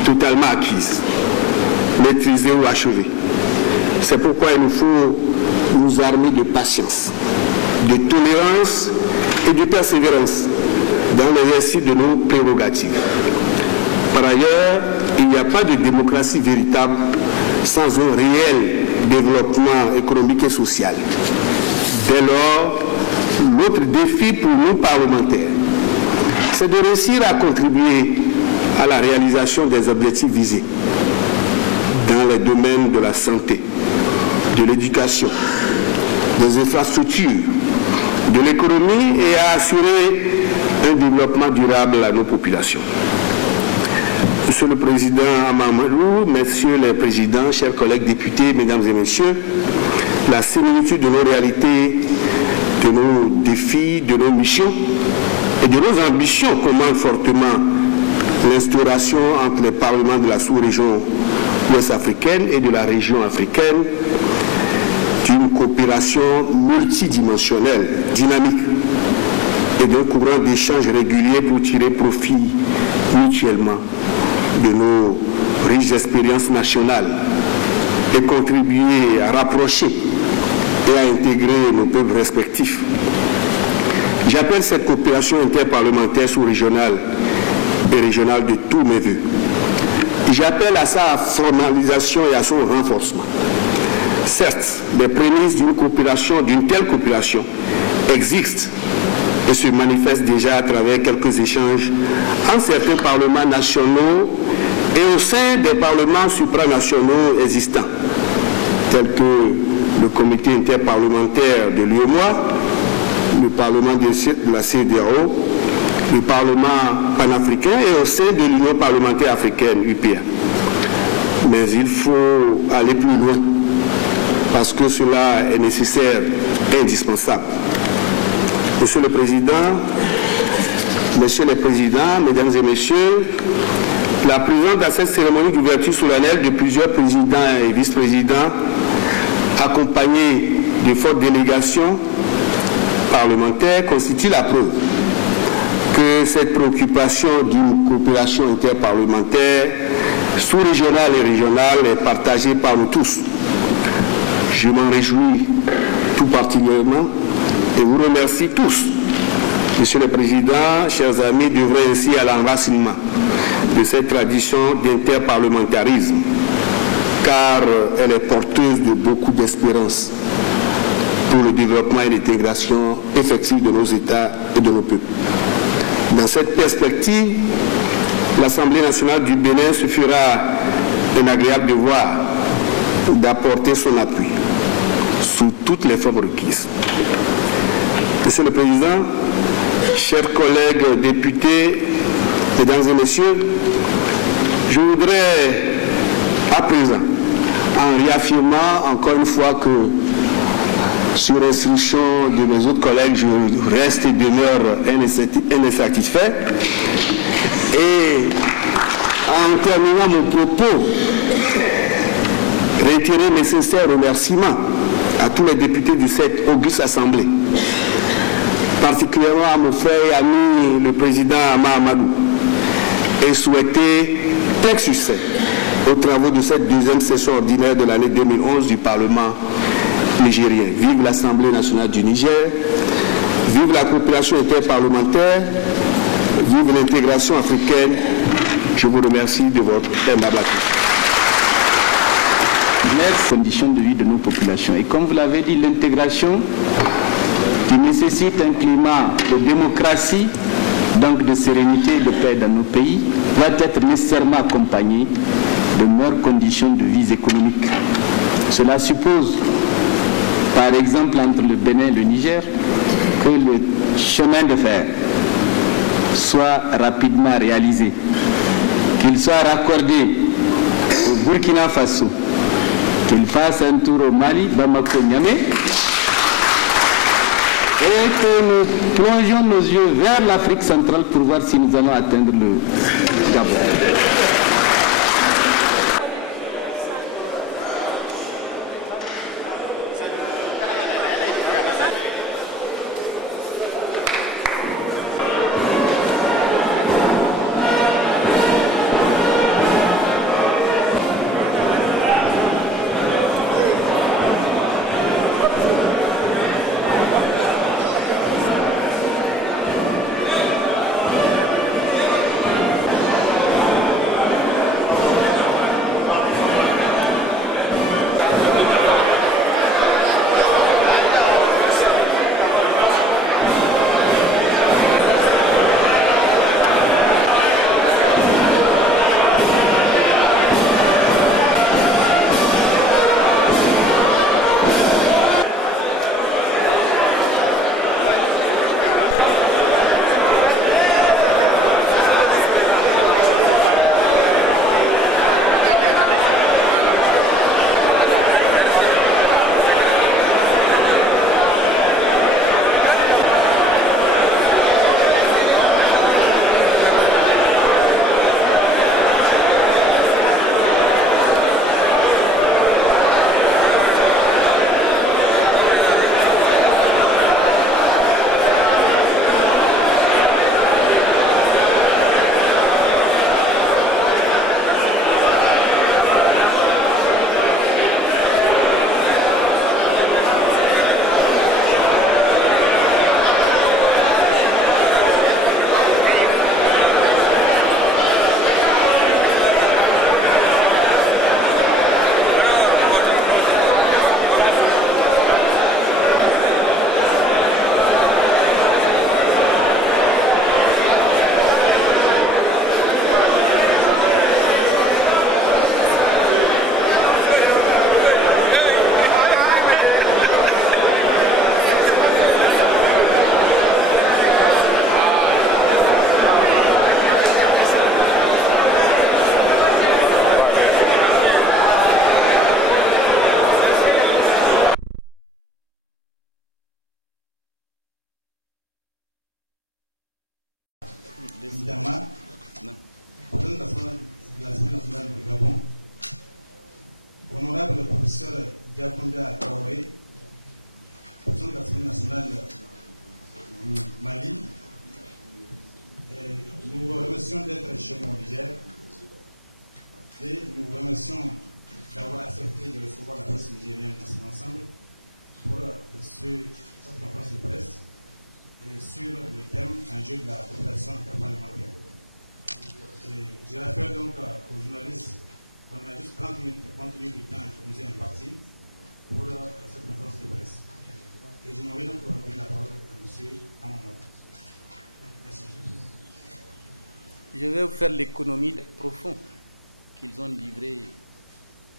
totalement acquise, maîtrisée ou achevée. C'est pourquoi il nous faut nous armer de patience, de tolérance et de persévérance dans l'exercice de nos prérogatives. Par ailleurs, il n'y a pas de démocratie véritable sans un réel développement économique et social. Dès lors, notre défi pour nous parlementaires, c'est de réussir à contribuer à la réalisation des objectifs visés dans les domaines de la santé, de l'éducation, des infrastructures, de l'économie et à assurer un développement durable à nos populations. Monsieur le Président Mahamadou, Messieurs les Présidents, chers collègues députés, Mesdames et Messieurs, la similitude de nos réalités, de nos défis, de nos missions et de nos ambitions commande fortement l'instauration entre les parlements de la sous-région ouest africaine et de la région africaine d'une coopération multidimensionnelle, dynamique et d'un courant d'échange régulier pour tirer profit mutuellement de nos riches expériences nationales et contribuer à rapprocher et à intégrer nos peuples respectifs. J'appelle cette coopération interparlementaire sous-régionale et régionale de tous mes voeux. J'appelle à sa formalisation et à son renforcement. Certes, les prémices d'une telle coopération existent et se manifestent déjà à travers quelques échanges en certains parlements nationaux et au sein des parlements supranationaux existants, tels que le comité interparlementaire de l'UEMOA, le parlement de la CEDEAO, le parlement panafricain et au sein de l'Union parlementaire africaine, UPA. Mais il faut aller plus loin, parce que cela est nécessaire et indispensable. Monsieur le Président, Messieurs les Présidents, Mesdames et Messieurs, la présence à cette cérémonie d'ouverture solennelle de plusieurs présidents et vice-présidents, accompagnés de fortes délégations parlementaires, constitue la preuve que cette préoccupation d'une coopération interparlementaire sous-régionale et régionale est partagée par nous tous. Je m'en réjouis tout particulièrement et vous remercie tous. Monsieur le Président, chers amis, d'œuvrer ainsi à l'enracinement de cette tradition d'interparlementarisme, car elle est porteuse de beaucoup d'espérance pour le développement et l'intégration effective de nos États et de nos peuples. Dans cette perspective, l'Assemblée nationale du Bénin se fera un agréable devoir d'apporter son appui sous toutes les formes requises. Monsieur le Président, chers collègues députés, Mesdames et Messieurs, je voudrais à présent, en réaffirmant encore une fois que sur instruction de mes autres collègues, je reste et demeure insatisfait. Et en terminant mon propos, réitérer mes sincères remerciements à tous les députés de cette auguste assemblée, particulièrement à mon frère et ami le président Ama Amadou, et souhaiter plein succès aux travaux de cette deuxième session ordinaire de l'année 2011 du Parlement nigérien. Vive l'Assemblée nationale du Niger, vive la coopération interparlementaire, vive l'intégration africaine. Je vous remercie de votre aimable accueil. Les conditions de vie de nos populations. Et comme vous l'avez dit, l'intégration qui nécessite un climat de démocratie, donc de sérénité et de paix dans nos pays, doit être nécessairement accompagnée de meilleures conditions de vie économiques. Cela suppose, par exemple, entre le Bénin et le Niger, que le chemin de fer soit rapidement réalisé, qu'il soit raccordé au Burkina Faso, qu'il fasse un tour au Mali, Bamako, Niamey, et que nous plongions nos yeux vers l'Afrique centrale pour voir si nous allons atteindre le Gabon. Évidemment, présentation de l'Assemblée nationale du Gabon, honorable professeur Diakonda Traoré, président de l'Assemblée nationale du Mali, nous vous remercions d'être chez nous au Niger et nous vous remercions d'avoir accepté de recevoir la presse nigérienne dans son ensemble pour cette conférence de presse sur le thème enjeu de la coopération interparlementaire. Je rappelle donc aux journalistes qu'on a juste 30 minutes compte tenu du temps qui nous est imparti pour cette conférence de presse. Et je m'en vais donc donner la parole à M. Amamoto. Merci. Je vais vous faire l'économie profond qu'ils ont livré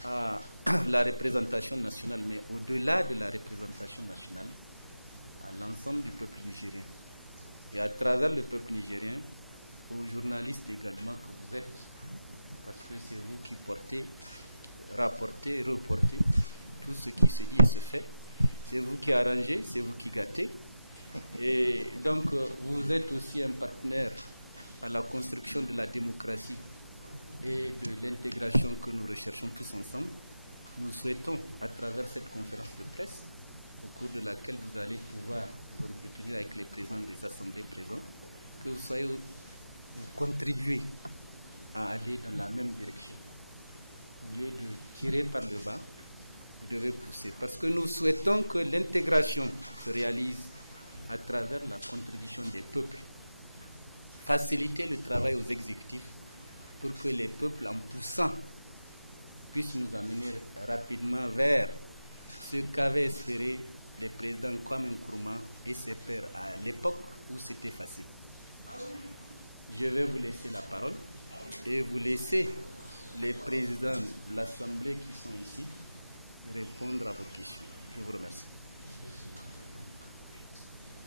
à la représentation nationale, mais au-delà de la représentation nationale, à l'ensemble du peuple nigérien. Et à travers le peuple nigérien, aux journalistes également que vous êtes, parce que c'est vous qui portez, rapportez, reportez tout ce qui se dit et se fait. c'est vous qui arrangez, c'est vous qui gâtez. Et donc, vous êtes aussi un partenaire à la construction de la démocratie et de l'intégration que nous recherchons tous ensemble. Nous souhaitons, à travers cette conférence de presse, au cours de laquelle vous allez pouvoir vous entretenir avec les présidents des assemblées présentes, que vous contribuez à aller dans la même direction. Au lieu de tirer par le bas, vous devez pousser. Parce que nous souhaitons que l'intégration se réalise à travers la contribution des peuples. Faciliter le travail aux exécutifs pour que les peuples, en poussant, puissent nous amener rapidement vers ce qu'avaient espéré les présidents Kwame Nkrumah et ses pairs à l'époque où c'était facile. Je vais vous laisser la parole et vous laisser les présidents de l'Assemblée qui sont ici répondre à vos questions. Je vous remercie.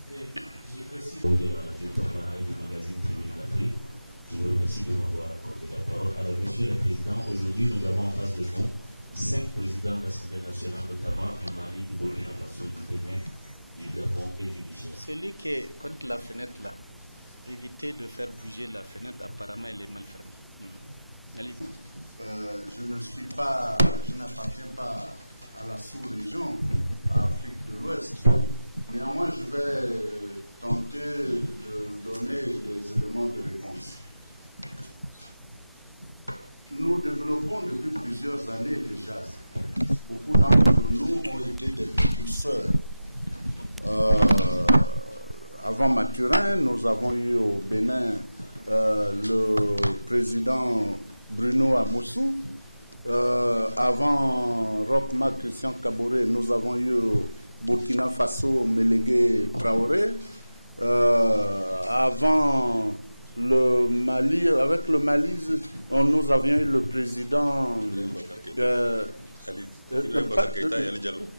De la du magazine Tribune d'Afrique. Je vous remercie de m'avoir accordé la parole. Alors, Monsieur le Président, aujourd'hui, nous avons en face de nous 5 présidents de l'Assemblée nationale, notamment du Mali, du Burkina Faso, du Bénin, du Gabon et du Niger. Celui qui est contre la fenêtre là, évitez de faire bouger la fenêtre, apparemment elle est mal fermée. Allez-y. Je n'appartiens pas à la sous-région, à Afrique de l'Ouest. Néanmoins, je vais tenter de donner des éléments de réponse. Nous développons depuis plusieurs années déjà. Beaucoup d'entre nous ont été des précurseurs. Avant Mathurin, nous avons eu au Bénin le président Bruno Amoussou. Avant Roch-Marc Christian Kaboré, nous avons eu Burkina Faso Mélégué Traoré. Avant le Mali, avec le Mali, nous avions eu le président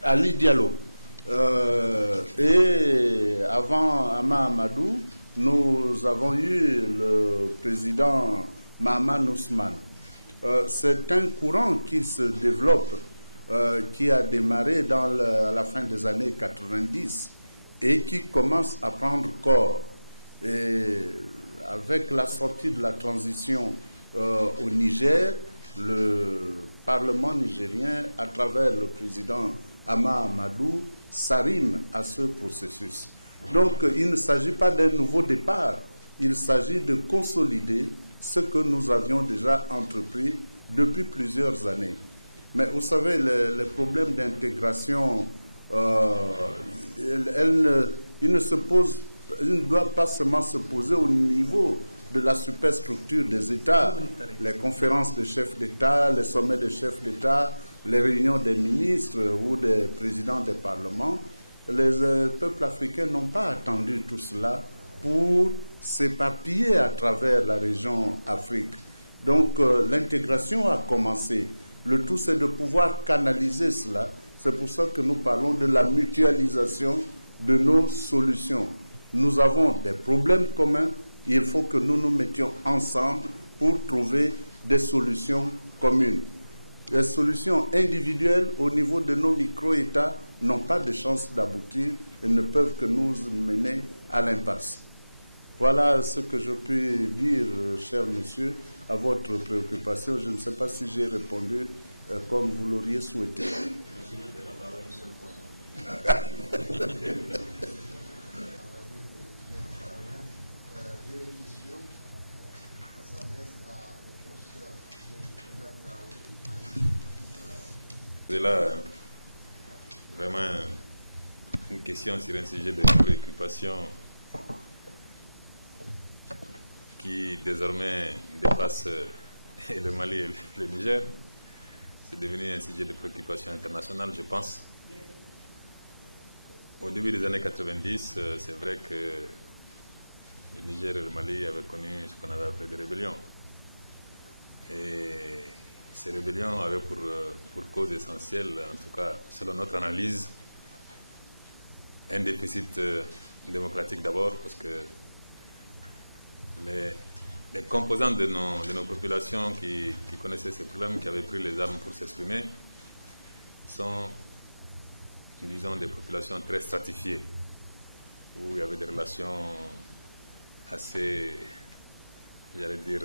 Ali Diallo. Et avant Ama Amadou, nous avons eu le président Mahaman Ousmane. C'est un courant qui se développe, qui a démarré à la fin des années 90 et qui commence à prendre corps. Et avec la sortie de la transition au Niger, le Parlement nigérien, à travers le président Ama Amadou, s'arrime à ce processus. Donc, il ne s'agit pas d'un nouveau départ, il s'agit de consolider ce que nous avions déjà entrepris depuis plusieurs années. Mais vous savez, les problèmes d'intégration, ils ne doivent pas seulement se poser au niveau de la superstructure des États, les conférences de chefs d'État, les sommets des chefs d'État, les réunions des ministres ou des présidents des parlements. Les peuples africains n'ont pas attendu tout cela pour s'éparpiller à travers la région Afrique. Donc l'intégration a commencé. Le tout, c'est de pouvoir canaliser cela. C'est pour ça que nous parlons de la mutualisation de nos solutions. Nous avons des problèmes communs. Il faut que nous nous mettions ensemble pour trouver des solutions communes. Les solutions individuelles au niveau de nos micro-États n'ont pas de chance d'aboutir et ne peuvent que nous mener à l'impasse. Voilà ce que je peux dire, cher monsieur, à votre préoccupation. Je ne sais pas si j'ai répondu comme vous l'auriez souhaité. C'est là vraiment une question sur un sujet de préoccupation qui désormais dépasse le Mali et le Niger. C'est devenu un sujet de préoccupation internationale, je pense. Au début des années 90, c'est vrai que le Niger et le Mali avaient connu ce qu'on avait appelé des rébellions. Et ces rébellions avaient pour cause essentielle, en tout cas selon notre analyse, un déficit démocratique d'abord, parce que les composantes de nos populations qui connaissaient ces problèmes, qui avaient pris les armes pour s'exprimer, sont disons, des populations très stratifiées, où il y avait des relations assez, j'allais dire,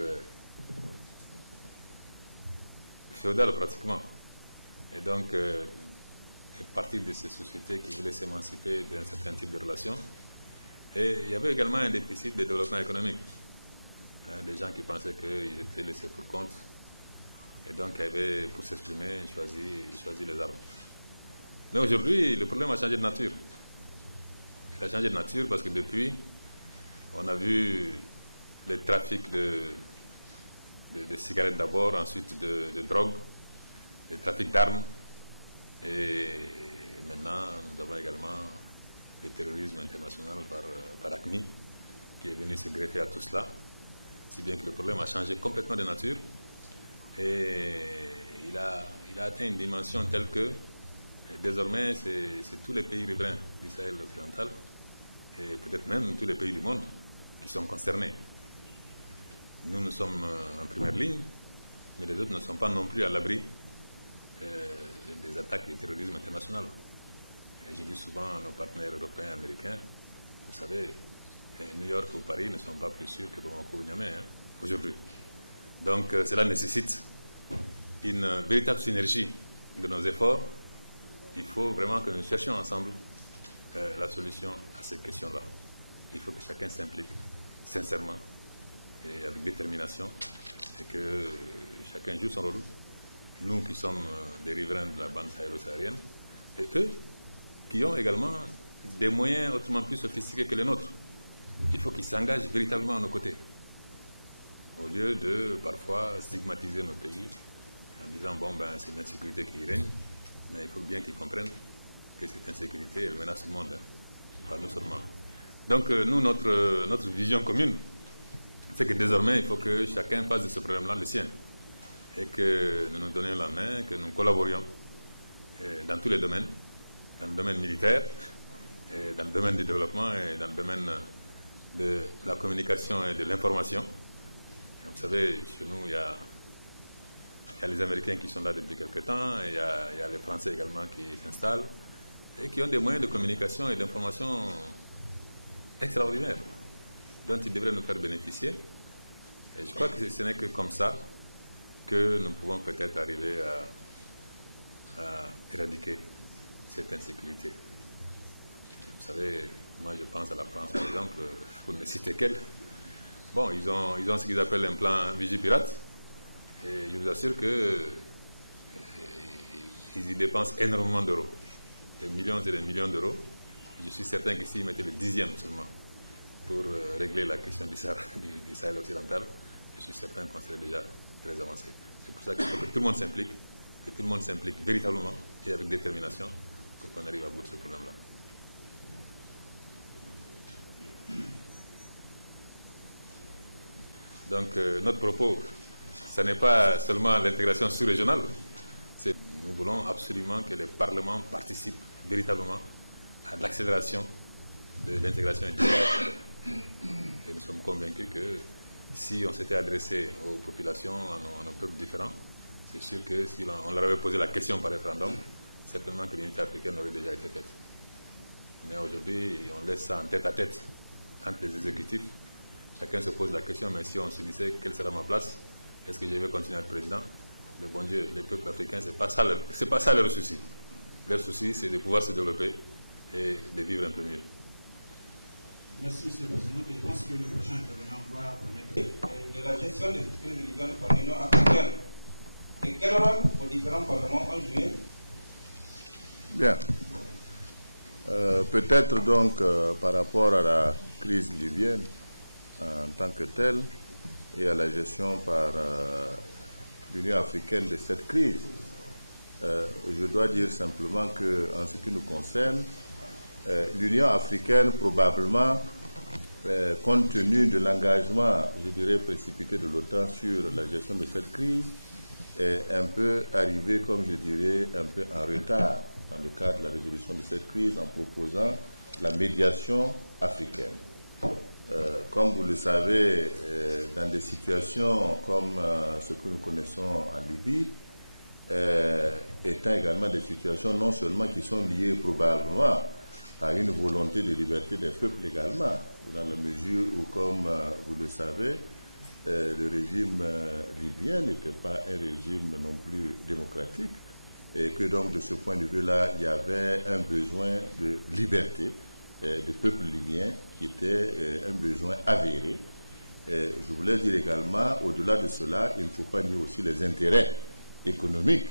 féodales pratiquement. Et donc, c'est partie de ces sociétés qui voulaient s'émanciper d'un certain type de relations. Et il y avait également un déficit de développement économique. Des gens qui pensaient qu'ils étaient laissés pour compte. Et donc, il y avait, pour s'exprimer, choisi les armes. Mais aujourd'hui, le problème a changé de nature. Il a changé de nature parce que depuis, on a vu les trafics de cigarettes d'abord, ensuite de drogue, les trafics d'armes. Et maintenant, nous avons également le terrorisme international par ACMI, qui est venu se greffer à tout cela. Si bien que le problème a changé complètement de nature. Et il a atteint une dimension telle que désormais c'est tous les pays riverains d'Israël occidental et peut-être même tous les pays du monde qui sont concernés. Nous sommes en première ligne, mais les autres ne sont pas non plus à l'abri des attaques du terrorisme international. Et je dis souvent à nos partenaires européens et américains, vous savez, New York ou Paris ne sont pas plus sûrs que Bamako ou Niamey aujourd'hui. Donc cela nécessite une véritable synergie de nos efforts. Il faut vraiment que nous cherchions ensemble la solution à ces questions-là. Il faut que chacun s'implique sincèrement et avec détermination et que chacun joue son rôle. Nous qui sommes des riverains de la bande sahélo-saharienne et eux qui ont également des moyens autrement plus sophistiqués que les nôtres. Il faut qu'ils s'engagent véritablement à nos côtés, au lieu de parfois stigmatiser nos pays en disant bon ben c'est l'insécurité qui y règne, mais il faut bien qu'ils comprennent que cette insécurité elle menace le monde, pas nous seulement. Donc nous notre vision commune, c'est que désormais il faut que chacun fasse de ce problème-là le sien et que nous nous donnions la main, que nous collaborions dans tous les domaines, dans le domaine militaire, et dans le domaine du développement et dans le domaine de la communication et de l'information. Vous savez, chez nous, il y a les Américains qui sont là depuis quelque temps, et il y a les Français également qui s'installent, et qui ont des moyens de communication et d'information extraordinaires, dont ils devraient nous faire bénéficier. Et je crois que ce n'est que comme ça que nous pouvons peut-être arriver à éradiquer cette insécurité. Vous savez, moi je pense à la France, par exemple, pour ne citer qu'elle. Bon, ils ont ce qu'ils appellent un plan Vigipirate, et je vous assure qu'ils y dépensent énormément d'euros, des millions et des millions d'euros. Je suis certain que s'ils mettaient le 10e seulement pour régler la question du Sahel occidental, je suis certain qu'on serait déjà très avancé. C'est pour ça qu'il faut que tout le monde s'implique, véritablement et avec détermination pour qu'on arrive à bout de ce problème-là. Donc notre propos, ce n'est pas seulement l'intégration sous-régionale, nous voulons absolument que les parlements participent véritablement à l'accélération de l'intégration individuelle. Et nous sommes convaincus que si on s'était adressé aux populations, à nos peuples différents, c'est sûr que si on leur avait posé la question par référendum, certainement que l'unité africaine aurait déjà été faite. Mais aujourd'hui, on laisse ça en tête-à-tête entre les exécutifs. Chacun se pose la question, mais si on s'unissait, quelle sera ma place? Est-ce que je vais continuer à être président? Le bon Dieu, les peuples africains, ce n'est pas ça leur souci. Leur souci, c'est de pouvoir se développer et de vivre un peu mieux. Merci, M. le Président. Je pense que le prochain intervenant va permettre de la gestion des crises de l'Union par l'Union africaine. Et quel rôle vos différents parlements ont joué? Bien. Peut-être donc par rapport à la crise libyenne en tant que telle et à la gestion par l'Union africaine de cette crise, je dois dire simplement qu'en ce qui nous concerne, l'Union africaine probablement, compte tenu de l'engagement, je dirais, précipité de l'OTAN sur la gestion de cette crise, est un peu arrivée, comme je dirais, un peu en retard dans le cadre de la résolution de cette crise en proposant la médiation africaine. Comme vous le savez, dans des situations comme ce que nous connaissons en Libye, étant également des situations non seulement qui sont liées probablement à une volonté de liberté des peuples également, dans la mesure où, comme vous le savez, le régime libyen n'était pas un régime non plus démocratique, et que donc de ce point de vue-là, il y avait un besoin de liberté du peuple libyen qui était un besoin avéré. Je voulais dire également, au-delà de cela, il ne faut pas nier aussi les intérêts économiques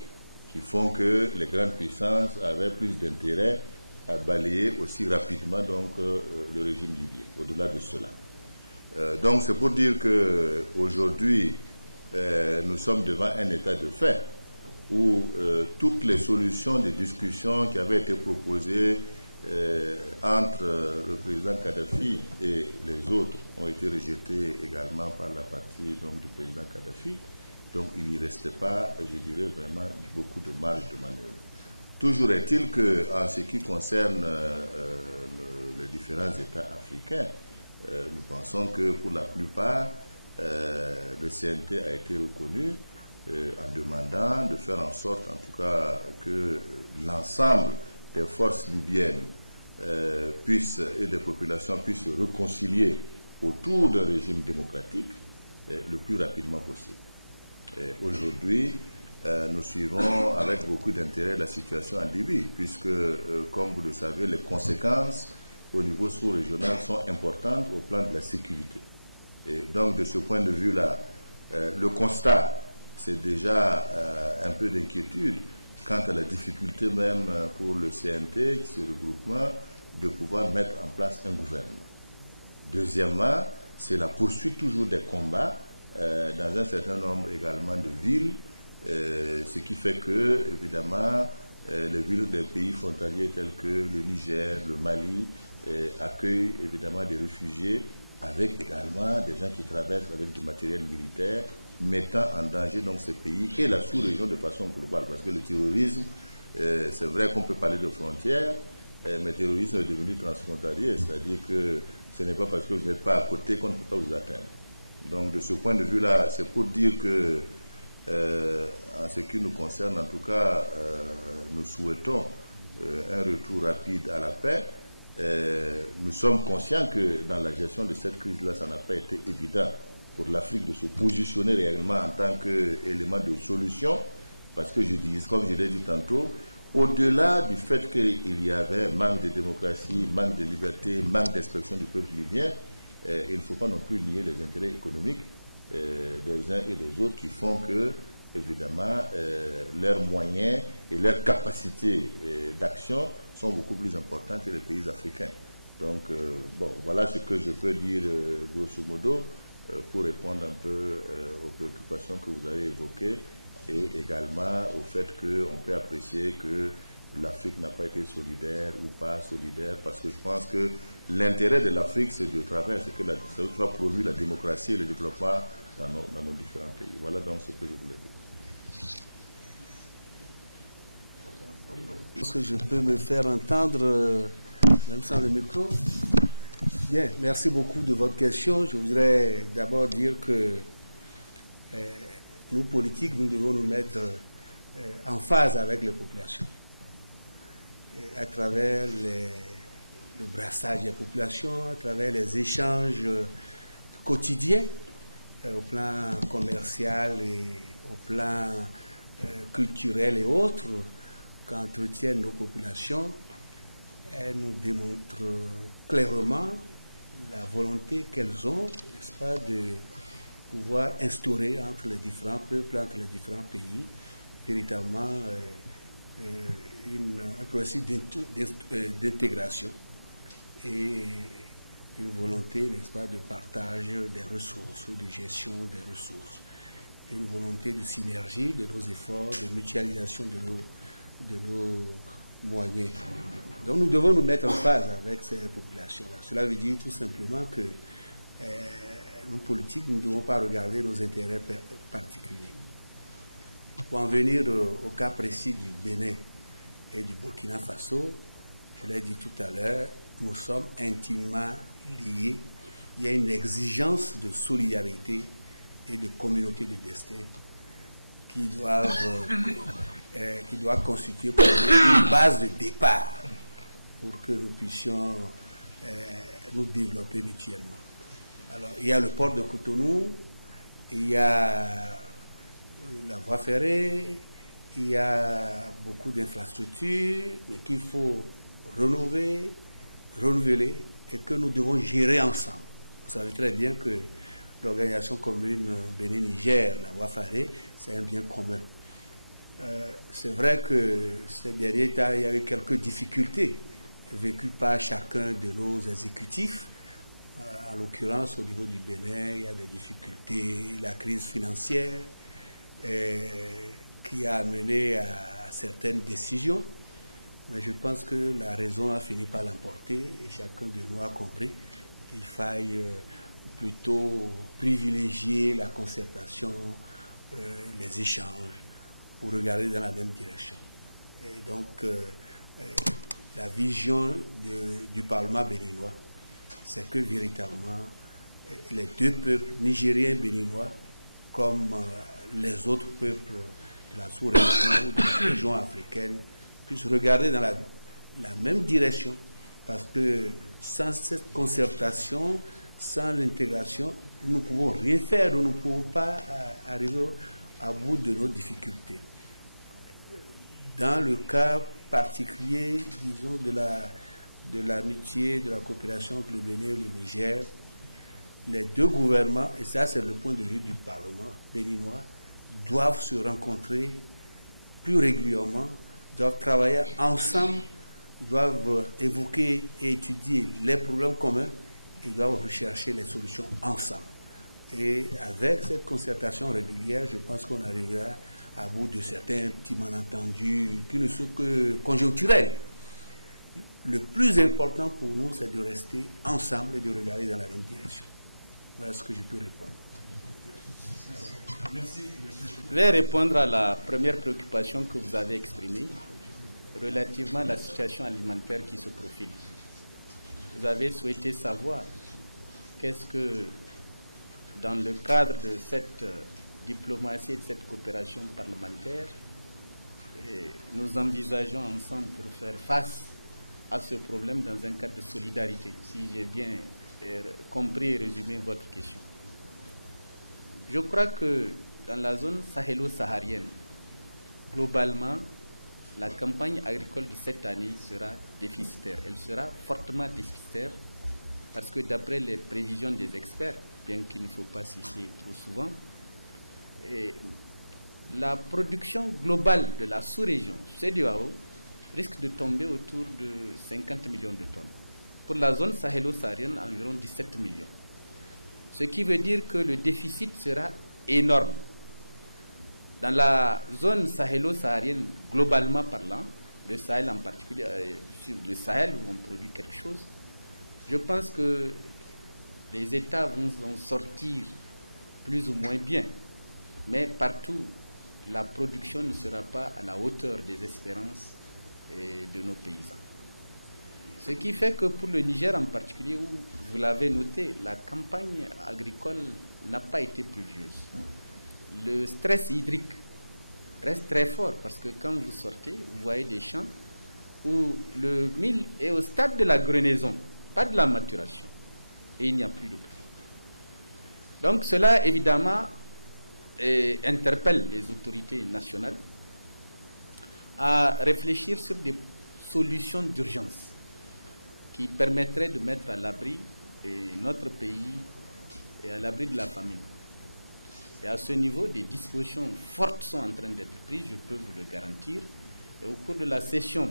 qui font que les grandes puissances avaient plus d'intérêt à balayer aussi rapidement donc, le régime libyen, au-delà de cela. Donc c'est pour dire qu'aujourd'hui, nous sommes devant un état de fait où toutes les solutions de discussion qui avaient été proposées entre le président Kadhafi et les autres ont été rejetées également par la partie donc, du président Kadhafi. Donc il n'y restait pas, je dirais vraiment, beaucoup de marge de manœuvre. Toujours est-il qu'en ce qui concerne les différents États africains, nous pensons que pour la plupart, le CNT a été reconnu en demandant de faire en sorte, en tout cas, que l'ensemble des forces libyennes et des populations puissent se réconcilier autour d'un régime démocratique le plus rapidement possible. Aujourd'hui, nous suivons avec beaucoup d'intérêt la situation en Libye, puisque, comme vous le savez, les conséquences au niveau sous-régional sont importantes au plan de la sécurité. Et donc, de ce point de vue-là, le constat, c'est déjà un peu d'inquiétude quant à la difficulté même pour le CNT, ce regroupement, de pouvoir mettre en place un gouvernement. Deuxièmement, c'est la poursuite toujours des combats dans un certain nombre également de villes, ce qui fait que, évidemment, les villes des pays frontaliers tels que le Niger, le Mali, accueillent évidemment des réfugiés, avec également des gens qui traversent avec du matériel militaire, mettant en danger donc ces pays et la sous-région de façon globale. Parce que le terrorisme, c'est vrai qu'on peut parler de frontières, mais le terrorisme est devenu transfrontalier, c'est-à-dire que ce n'est pas parce que vous n'êtes pas à côté qu'on ne peut pas vous atteindre. Donc de ce point de vue-là, c'est pour dire que, en ce qui nous concerne, en tout cas, nous souhaitons un retour rapide à la paix. Nous sommes conscients que dans la gestion de cette crise-là, ça n'a pas été évident pour l'Afrique de se positionner réellement en tant qu'élément de solution, parce que je dis, comme je l'ai dit tantôt, au-delà du fait qu'il y avait manque de démocratie, manque de liberté, manque d'expression du peuple libyen, il ne faut pas non plus nier les intérêts économiques des uns et des autres qui font que, évidemment, leurs moyens et leurs capacités d'action sont beaucoup plus importantes que les pays africains. Donc, bon, voilà ce que je peux dire, grosso modo, pour répondre un peu aux préoccupations que vous avez évoquées et également au fait qu'on peut apprécier que l'Afrique n'a pas été solidaire ou pas solidaire, parce que je pense que l'intérêt de l'Afrique, c'est de travailler, c'est que ça soit produit la démocratie et le développement dans nos différents pays. Voilà donc ce que je voulais dire. Est-ce que je peux me faire entendre, même sans le micro? Bien, merci beaucoup de votre question. Je voudrais d'abord dire que nous, politiques, nous devons nous mettre en phase avec les populations. À travers le brassage des populations, à travers les échanges quotidiens au plan commercial et au plan culturel et autres qu'entretiennent nos populations, elles nous démontrent clairement la volonté qu'elles ont, n'est-ce pas, de pouvoir instaurer entre les différents peuples, entre les différents pays, véritablement un processus d'intégration et une volonté, n'est-ce pas, de partage des ressources, de gestion des ressources, une volonté de synergie de nos efforts, de mutualisation de nos moyens. Donc nous devons nous mettre en phase avec ces populations-là. Cela veut dire tout simplement que nous, politiques, nous ne devons pas regarder nos intérêts particuliers. Pour en venir au cas précis du Bénin et du Burkina Faso, je l'ai dit tout à l'heure, nous sommes intimement liés. Il y a une exigence de solidarité et de communauté de destin qui doit constituer pour nous une base de départ pour que nous puissions nous développer mutuellement. Alors, il y a le port de Cotonou, il y a la voie ferrée, il y a beaucoup d'infrastructures, mais qu'il faut renouveler, et que nous devons gérer ensemble. Vous savez très bien que l'organisation commune Bénin-Niger, la voie ferrée, c'est un bien commun. C'est vrai que ces derniers temps, il y a eu quelques difficultés vécues par chacun de nos exécutifs. En l'occurrence, au niveau du Bénin, il y a des difficultés, la crise financière qui a amené à certaines décisions. Mais je pense que la raison a fini par l'emporter et chacun de nous a compris qu'il faille plutôt privilégier la concertation, les échanges, pour regarder dans la même direction. Et donc, la vision du Parlement béninois, c'est que véritablement, les deux peuples, nigériens et béninois, comme les autres peuples de la sous-région ou de la région africaine, puissent regarder dans la même direction, parce que sans cette concertation, sans l'intégration, nous ne pouvons rien faire, nous ne pouvons pas arriver à bout de nos difficultés. Dans le cas particulier, disons, de l'amitié, de la coopération entre le Bénin et le Niger, les deux gouvernements, et ça c'est le point de vue du Parlement béninois, doivent se rencontrer plus régulièrement, doivent travailler ensemble, doivent évoquer et étudier les problèmes communs et doivent rechercher les solutions ensemble. Et avec cette concertation régulière, je pense qu'on arrivera à bout de certains petits malentendus qui ne sont que conjoncturels. Le plus important pour nous, c'est de rester ensemble et de regarder dans la même direction. Voilà ce que je peux répondre. Merci. Je vais répondre à la première préoccupation que vous avez exprimée relativement à la situation alimentaire qui se profile. Vous avez souhaité savoir qu'est-ce que, dans le cadre de cette diplomatie et de cette coopération parlementaire, nous envisageons ensemble pour faire face à ce problème dans un cadre de solidarité, si j'ai bien compris et résumé votre question. Je crois que dans la zone sahélo-saharienne, globalement, la campagne agricole de cette année sera déficitaire. Elle sera fortement déficitaire parce que d'après les prévisions des experts, bien qu'il ne faut pas s'y fier trop souvent, la production globale de la sous-région, CEDEAO, risque de tomber autour de 50 millions de tonnes. Pour la zone sahélo-saharienne, environ 17 millions. Ce qui veut dire que le déficit sera énorme. Dans la zone sahélo-saharienne, globalement parlant, le Sahel en particulier, sur le Sahel où on produit quelque chose, je pense que les États vont en sortir plus ou moins bien. Mais partout, la production ne sera pas à la hauteur des espérances de nos paysans. Ce qui fait que pour le Niger en particulier, où vous l'avez noté, la campagne agricole n'a pas été pluvieuse. Le stress hydrique reste très fort parce que quand vous sortez, vous voyez des champs où le mil est au stade de la grenaison, pas de la maturation, et il n'y a plus de pluie. Donc cela, évidemment, interpelle les autorités nationales à réfléchir sur des solutions d'urgence qui permettraient de mettre à l'abri notre pays et à l'abri de la famine. Et à ce niveau, des dispositions fortes sont en train d'être prises, je peux vous le garantir. Et au cours de la session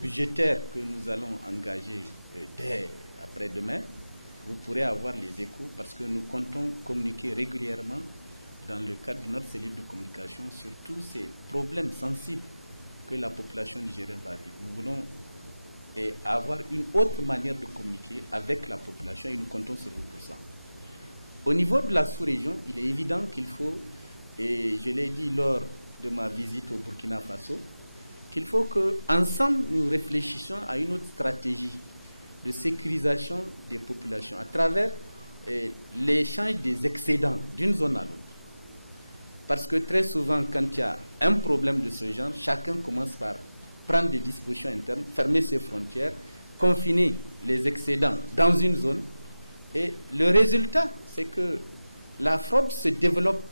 budgétaire que nous allons engager dès après-demain, vous pourrez avoir les échos parce que nous comptons communiquer régulièrement dans le cadre de notre cellule de communication sur tous ces problèmes sensibles que la population nigérienne va vivre. Nous voulons avoir une autre manière de communiquer avec la population et nous comptons sur vous pour ça. Au niveau de la sous-région, il est évident qu'il faut, et je l'ai dit lors de ma visite au Burkina Faso, qu'il faut qu'ensemble nous réfléchissions à une autre stratégie de sécurisation des populations à travers l'échange des excédents d'une zone à l'autre. Parce que très souvent, quand il y a un problème de ce genre, chacun commence par prendre des dispositions internes, fermer ses frontières, confiner les excédents dans une zone. Et le résultat, c'est que la fraude se développe,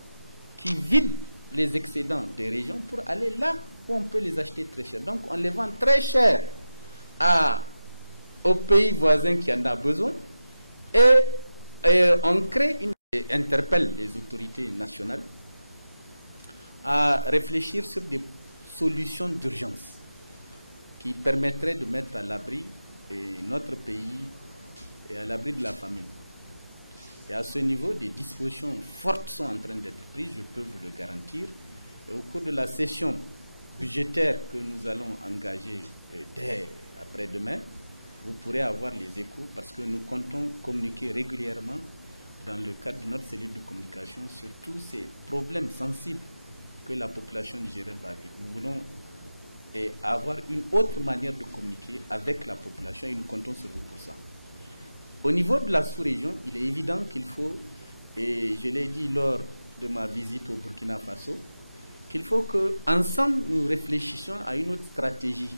qui vide les excédents des régions pour aller là où on peut les acheter très cher. Donc on les vend très cher aux pays voisins qui en ont besoin. Et on crée interpelle les autorités nationales à réfléchir sur des solutions d'urgence qui permettraient de mettre à l'abri notre pays et à l'abri de la famine. Et à ce niveau, des dispositions fortes sont en train d'être prises, je peux vous le garantir. Et au cours de la session budgétaire que nous allons engager dès après-demain, vous pourrez avoir les échos parce que nous comptons communiquer régulièrement dans le cadre de notre cellule de communication sur tous ces problèmes sensibles que la population nigérienne va vivre. Nous voulons avoir une autre manière de communiquer avec la population et nous comptons sur vous pour ça. Au niveau de la sous-région, il est évident qu'il faut, et je l'ai dit lors de ma visite au Burkina Faso, qu'il faut qu'ensemble nous réfléchissions à une autre stratégie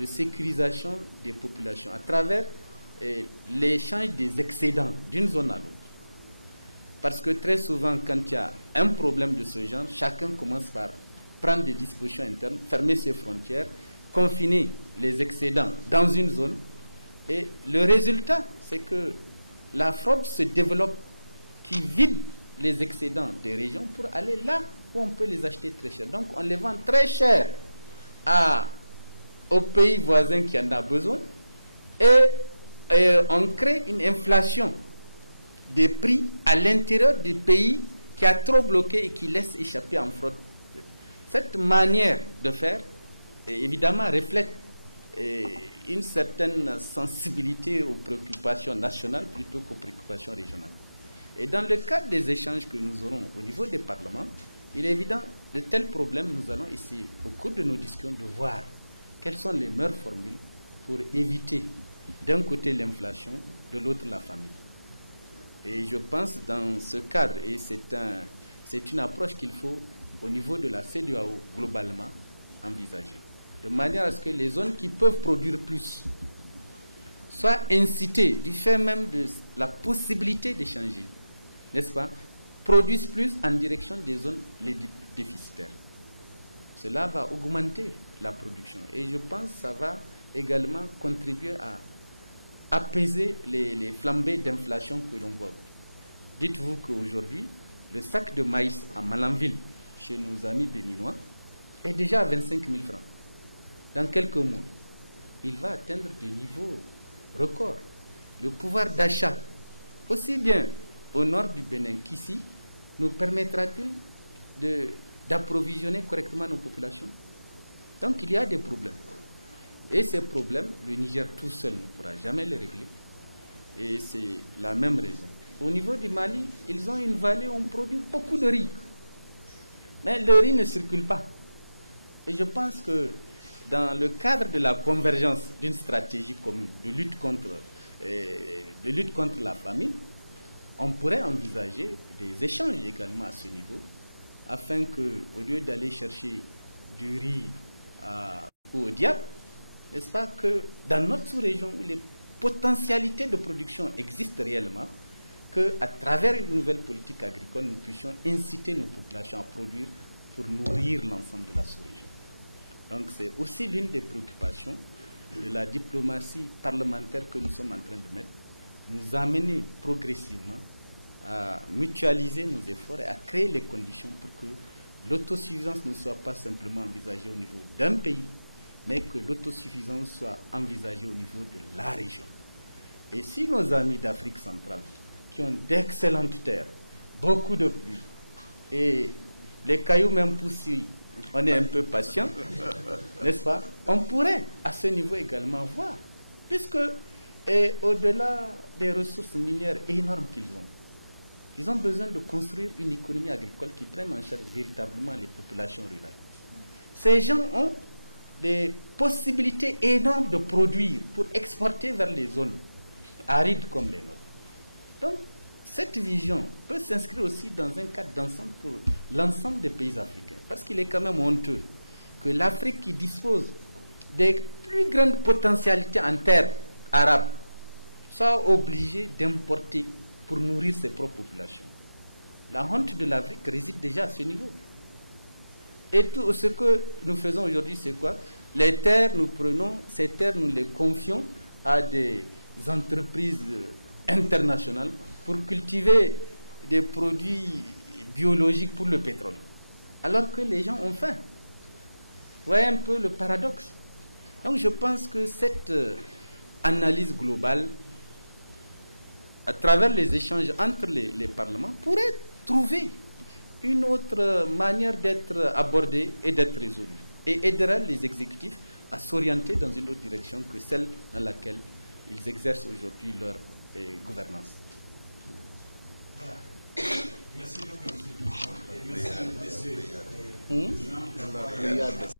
de sécurisation des populations à travers l'échange des excédents d'une zone à l'autre. Parce que très souvent, quand il y a un problème de ce genre, chacun commence par prendre des dispositions internes, fermer ses frontières, confiner les excédents dans une zone. Et le résultat, c'est que la fraude se développe, qui vide les excédents des régions pour aller là où on peut les acheter très cher. Donc on les vend très cher aux pays voisins qui en ont besoin. Et on crée une inflation des prix à l'intérieur du pays qui a trop bloqué et qui laisse échapper en fraude. Cette manière de faire, évidemment, reflète une certaine sensibilité aux préoccupations nationales plutôt qu'aux préoccupations régionales. Et dans le cadre des échanges que nous aurons au niveau des parlements, il est évident de tels problèmes, nous allons essayer au cours de nos discussions de voir quelles sont les meilleures formules pour éviter d'un côté l'inflation, de l'autre la famine. Et je pense dans ce cadre, et c'est une approche qu'il faut au niveau de la CEDEAO globalement envisager, de manière à ce que les zones qui peuvent produire plus soient incitées du fait même de la possibilité d'échanger, n'est-ce pas, produisent plus en direction des zones les déficitaires. Cela va augmenter la production et je pense que ça va également contribuer à apaiser les flambées d'inflation que l'on voit. Dites-vous qu'aujourd'hui, le sac de maïs à Malanville, chez nos amis béninois, est déjà à 25 000 francs. Dans quelques mois, il va atteindre des niveaux records. Le pouvoir d'achat, aussi bien au nord du Bénin qu'ici, nous permettra-t-il d'approvisionner correctement nos populations? Donc il y a des problèmes. Et ces problèmes, le Niger tout seul ne pourra jamais les régler. Et c'est la même raison. Au niveau du Mali, ils ont une vallée où on produit beaucoup de riz. Mais le riz ne circule pas. Et je pense que dans le cadre de la convergence d'une stratégie commune de lutte contre la famine, on pourrait envisager des échanges également à ce niveau, afin qu'au lieu d'aller chercher du riz au diable, n'est-ce pas, que dans notre sous-région où les potentialités de production existent réellement, qu'à travers une nouvelle politique agricole, nous puissions inciter nos populations à produire pour nourrir l'ensemble de la sous-région. Donc c'est aussi l'une des préoccupations de la diplomatie parlementaire que nous sommes en train de mettre, nous amener progressivement à mutualiser nos efforts et à créer les conditions pour que l'autosuffisance ne soit pas simplement envisagée au niveau d'un pays, mais que l'autosuffisance soit envisagée au niveau de la région. Et si nos amis d'Afrique centrale, qui ont d'excellentes terres, beaucoup de pluie, et les cailloux même poussent, on est un peu patient, n'est-ce pas? On pourrait à ce niveau également voir, puisque au-delà des ressources minières énormes qu'ils ont, ils ont besoin de construire une économie agricole qui prenne en charge véritablement les populations rurales. Ces gens ont des possibilités énormes de produire pour exporter vers les zones arides comme les nôtres. Donc, cette vision peut s'inscrire aussi dans un cadre d'ensemble pour l'ensemble des pays africains. Parce qu'il est quand même honteux que l'Afrique, qui dispose des plus grandes potentialités en terre arabe, soit obligée d'importer pour nourrir ses propres populations. La honte de l'Afrique réside déjà à ce niveau. Et tout ce que nous faisons aujourd'hui, c'est quoi? Les terres, nous prenons, ces terres, nous les confions à des entreprises internationales pour cultiver des produits biologiques pour le pétrole. Alors que les gens ont faim. Vous voyez un peu le paradoxe. Donc je pense que cette analyse globale, à travers les échanges entre les parlements, pourrait trouver une autre manière d'être abordée et d'être résolue, et aidera les exécutifs à s'orienter dans une autre direction que celle dans laquelle ils exercent aujourd'hui leur gouvernance. Voilà. Merci donc, M. le Président, et merci, messieurs.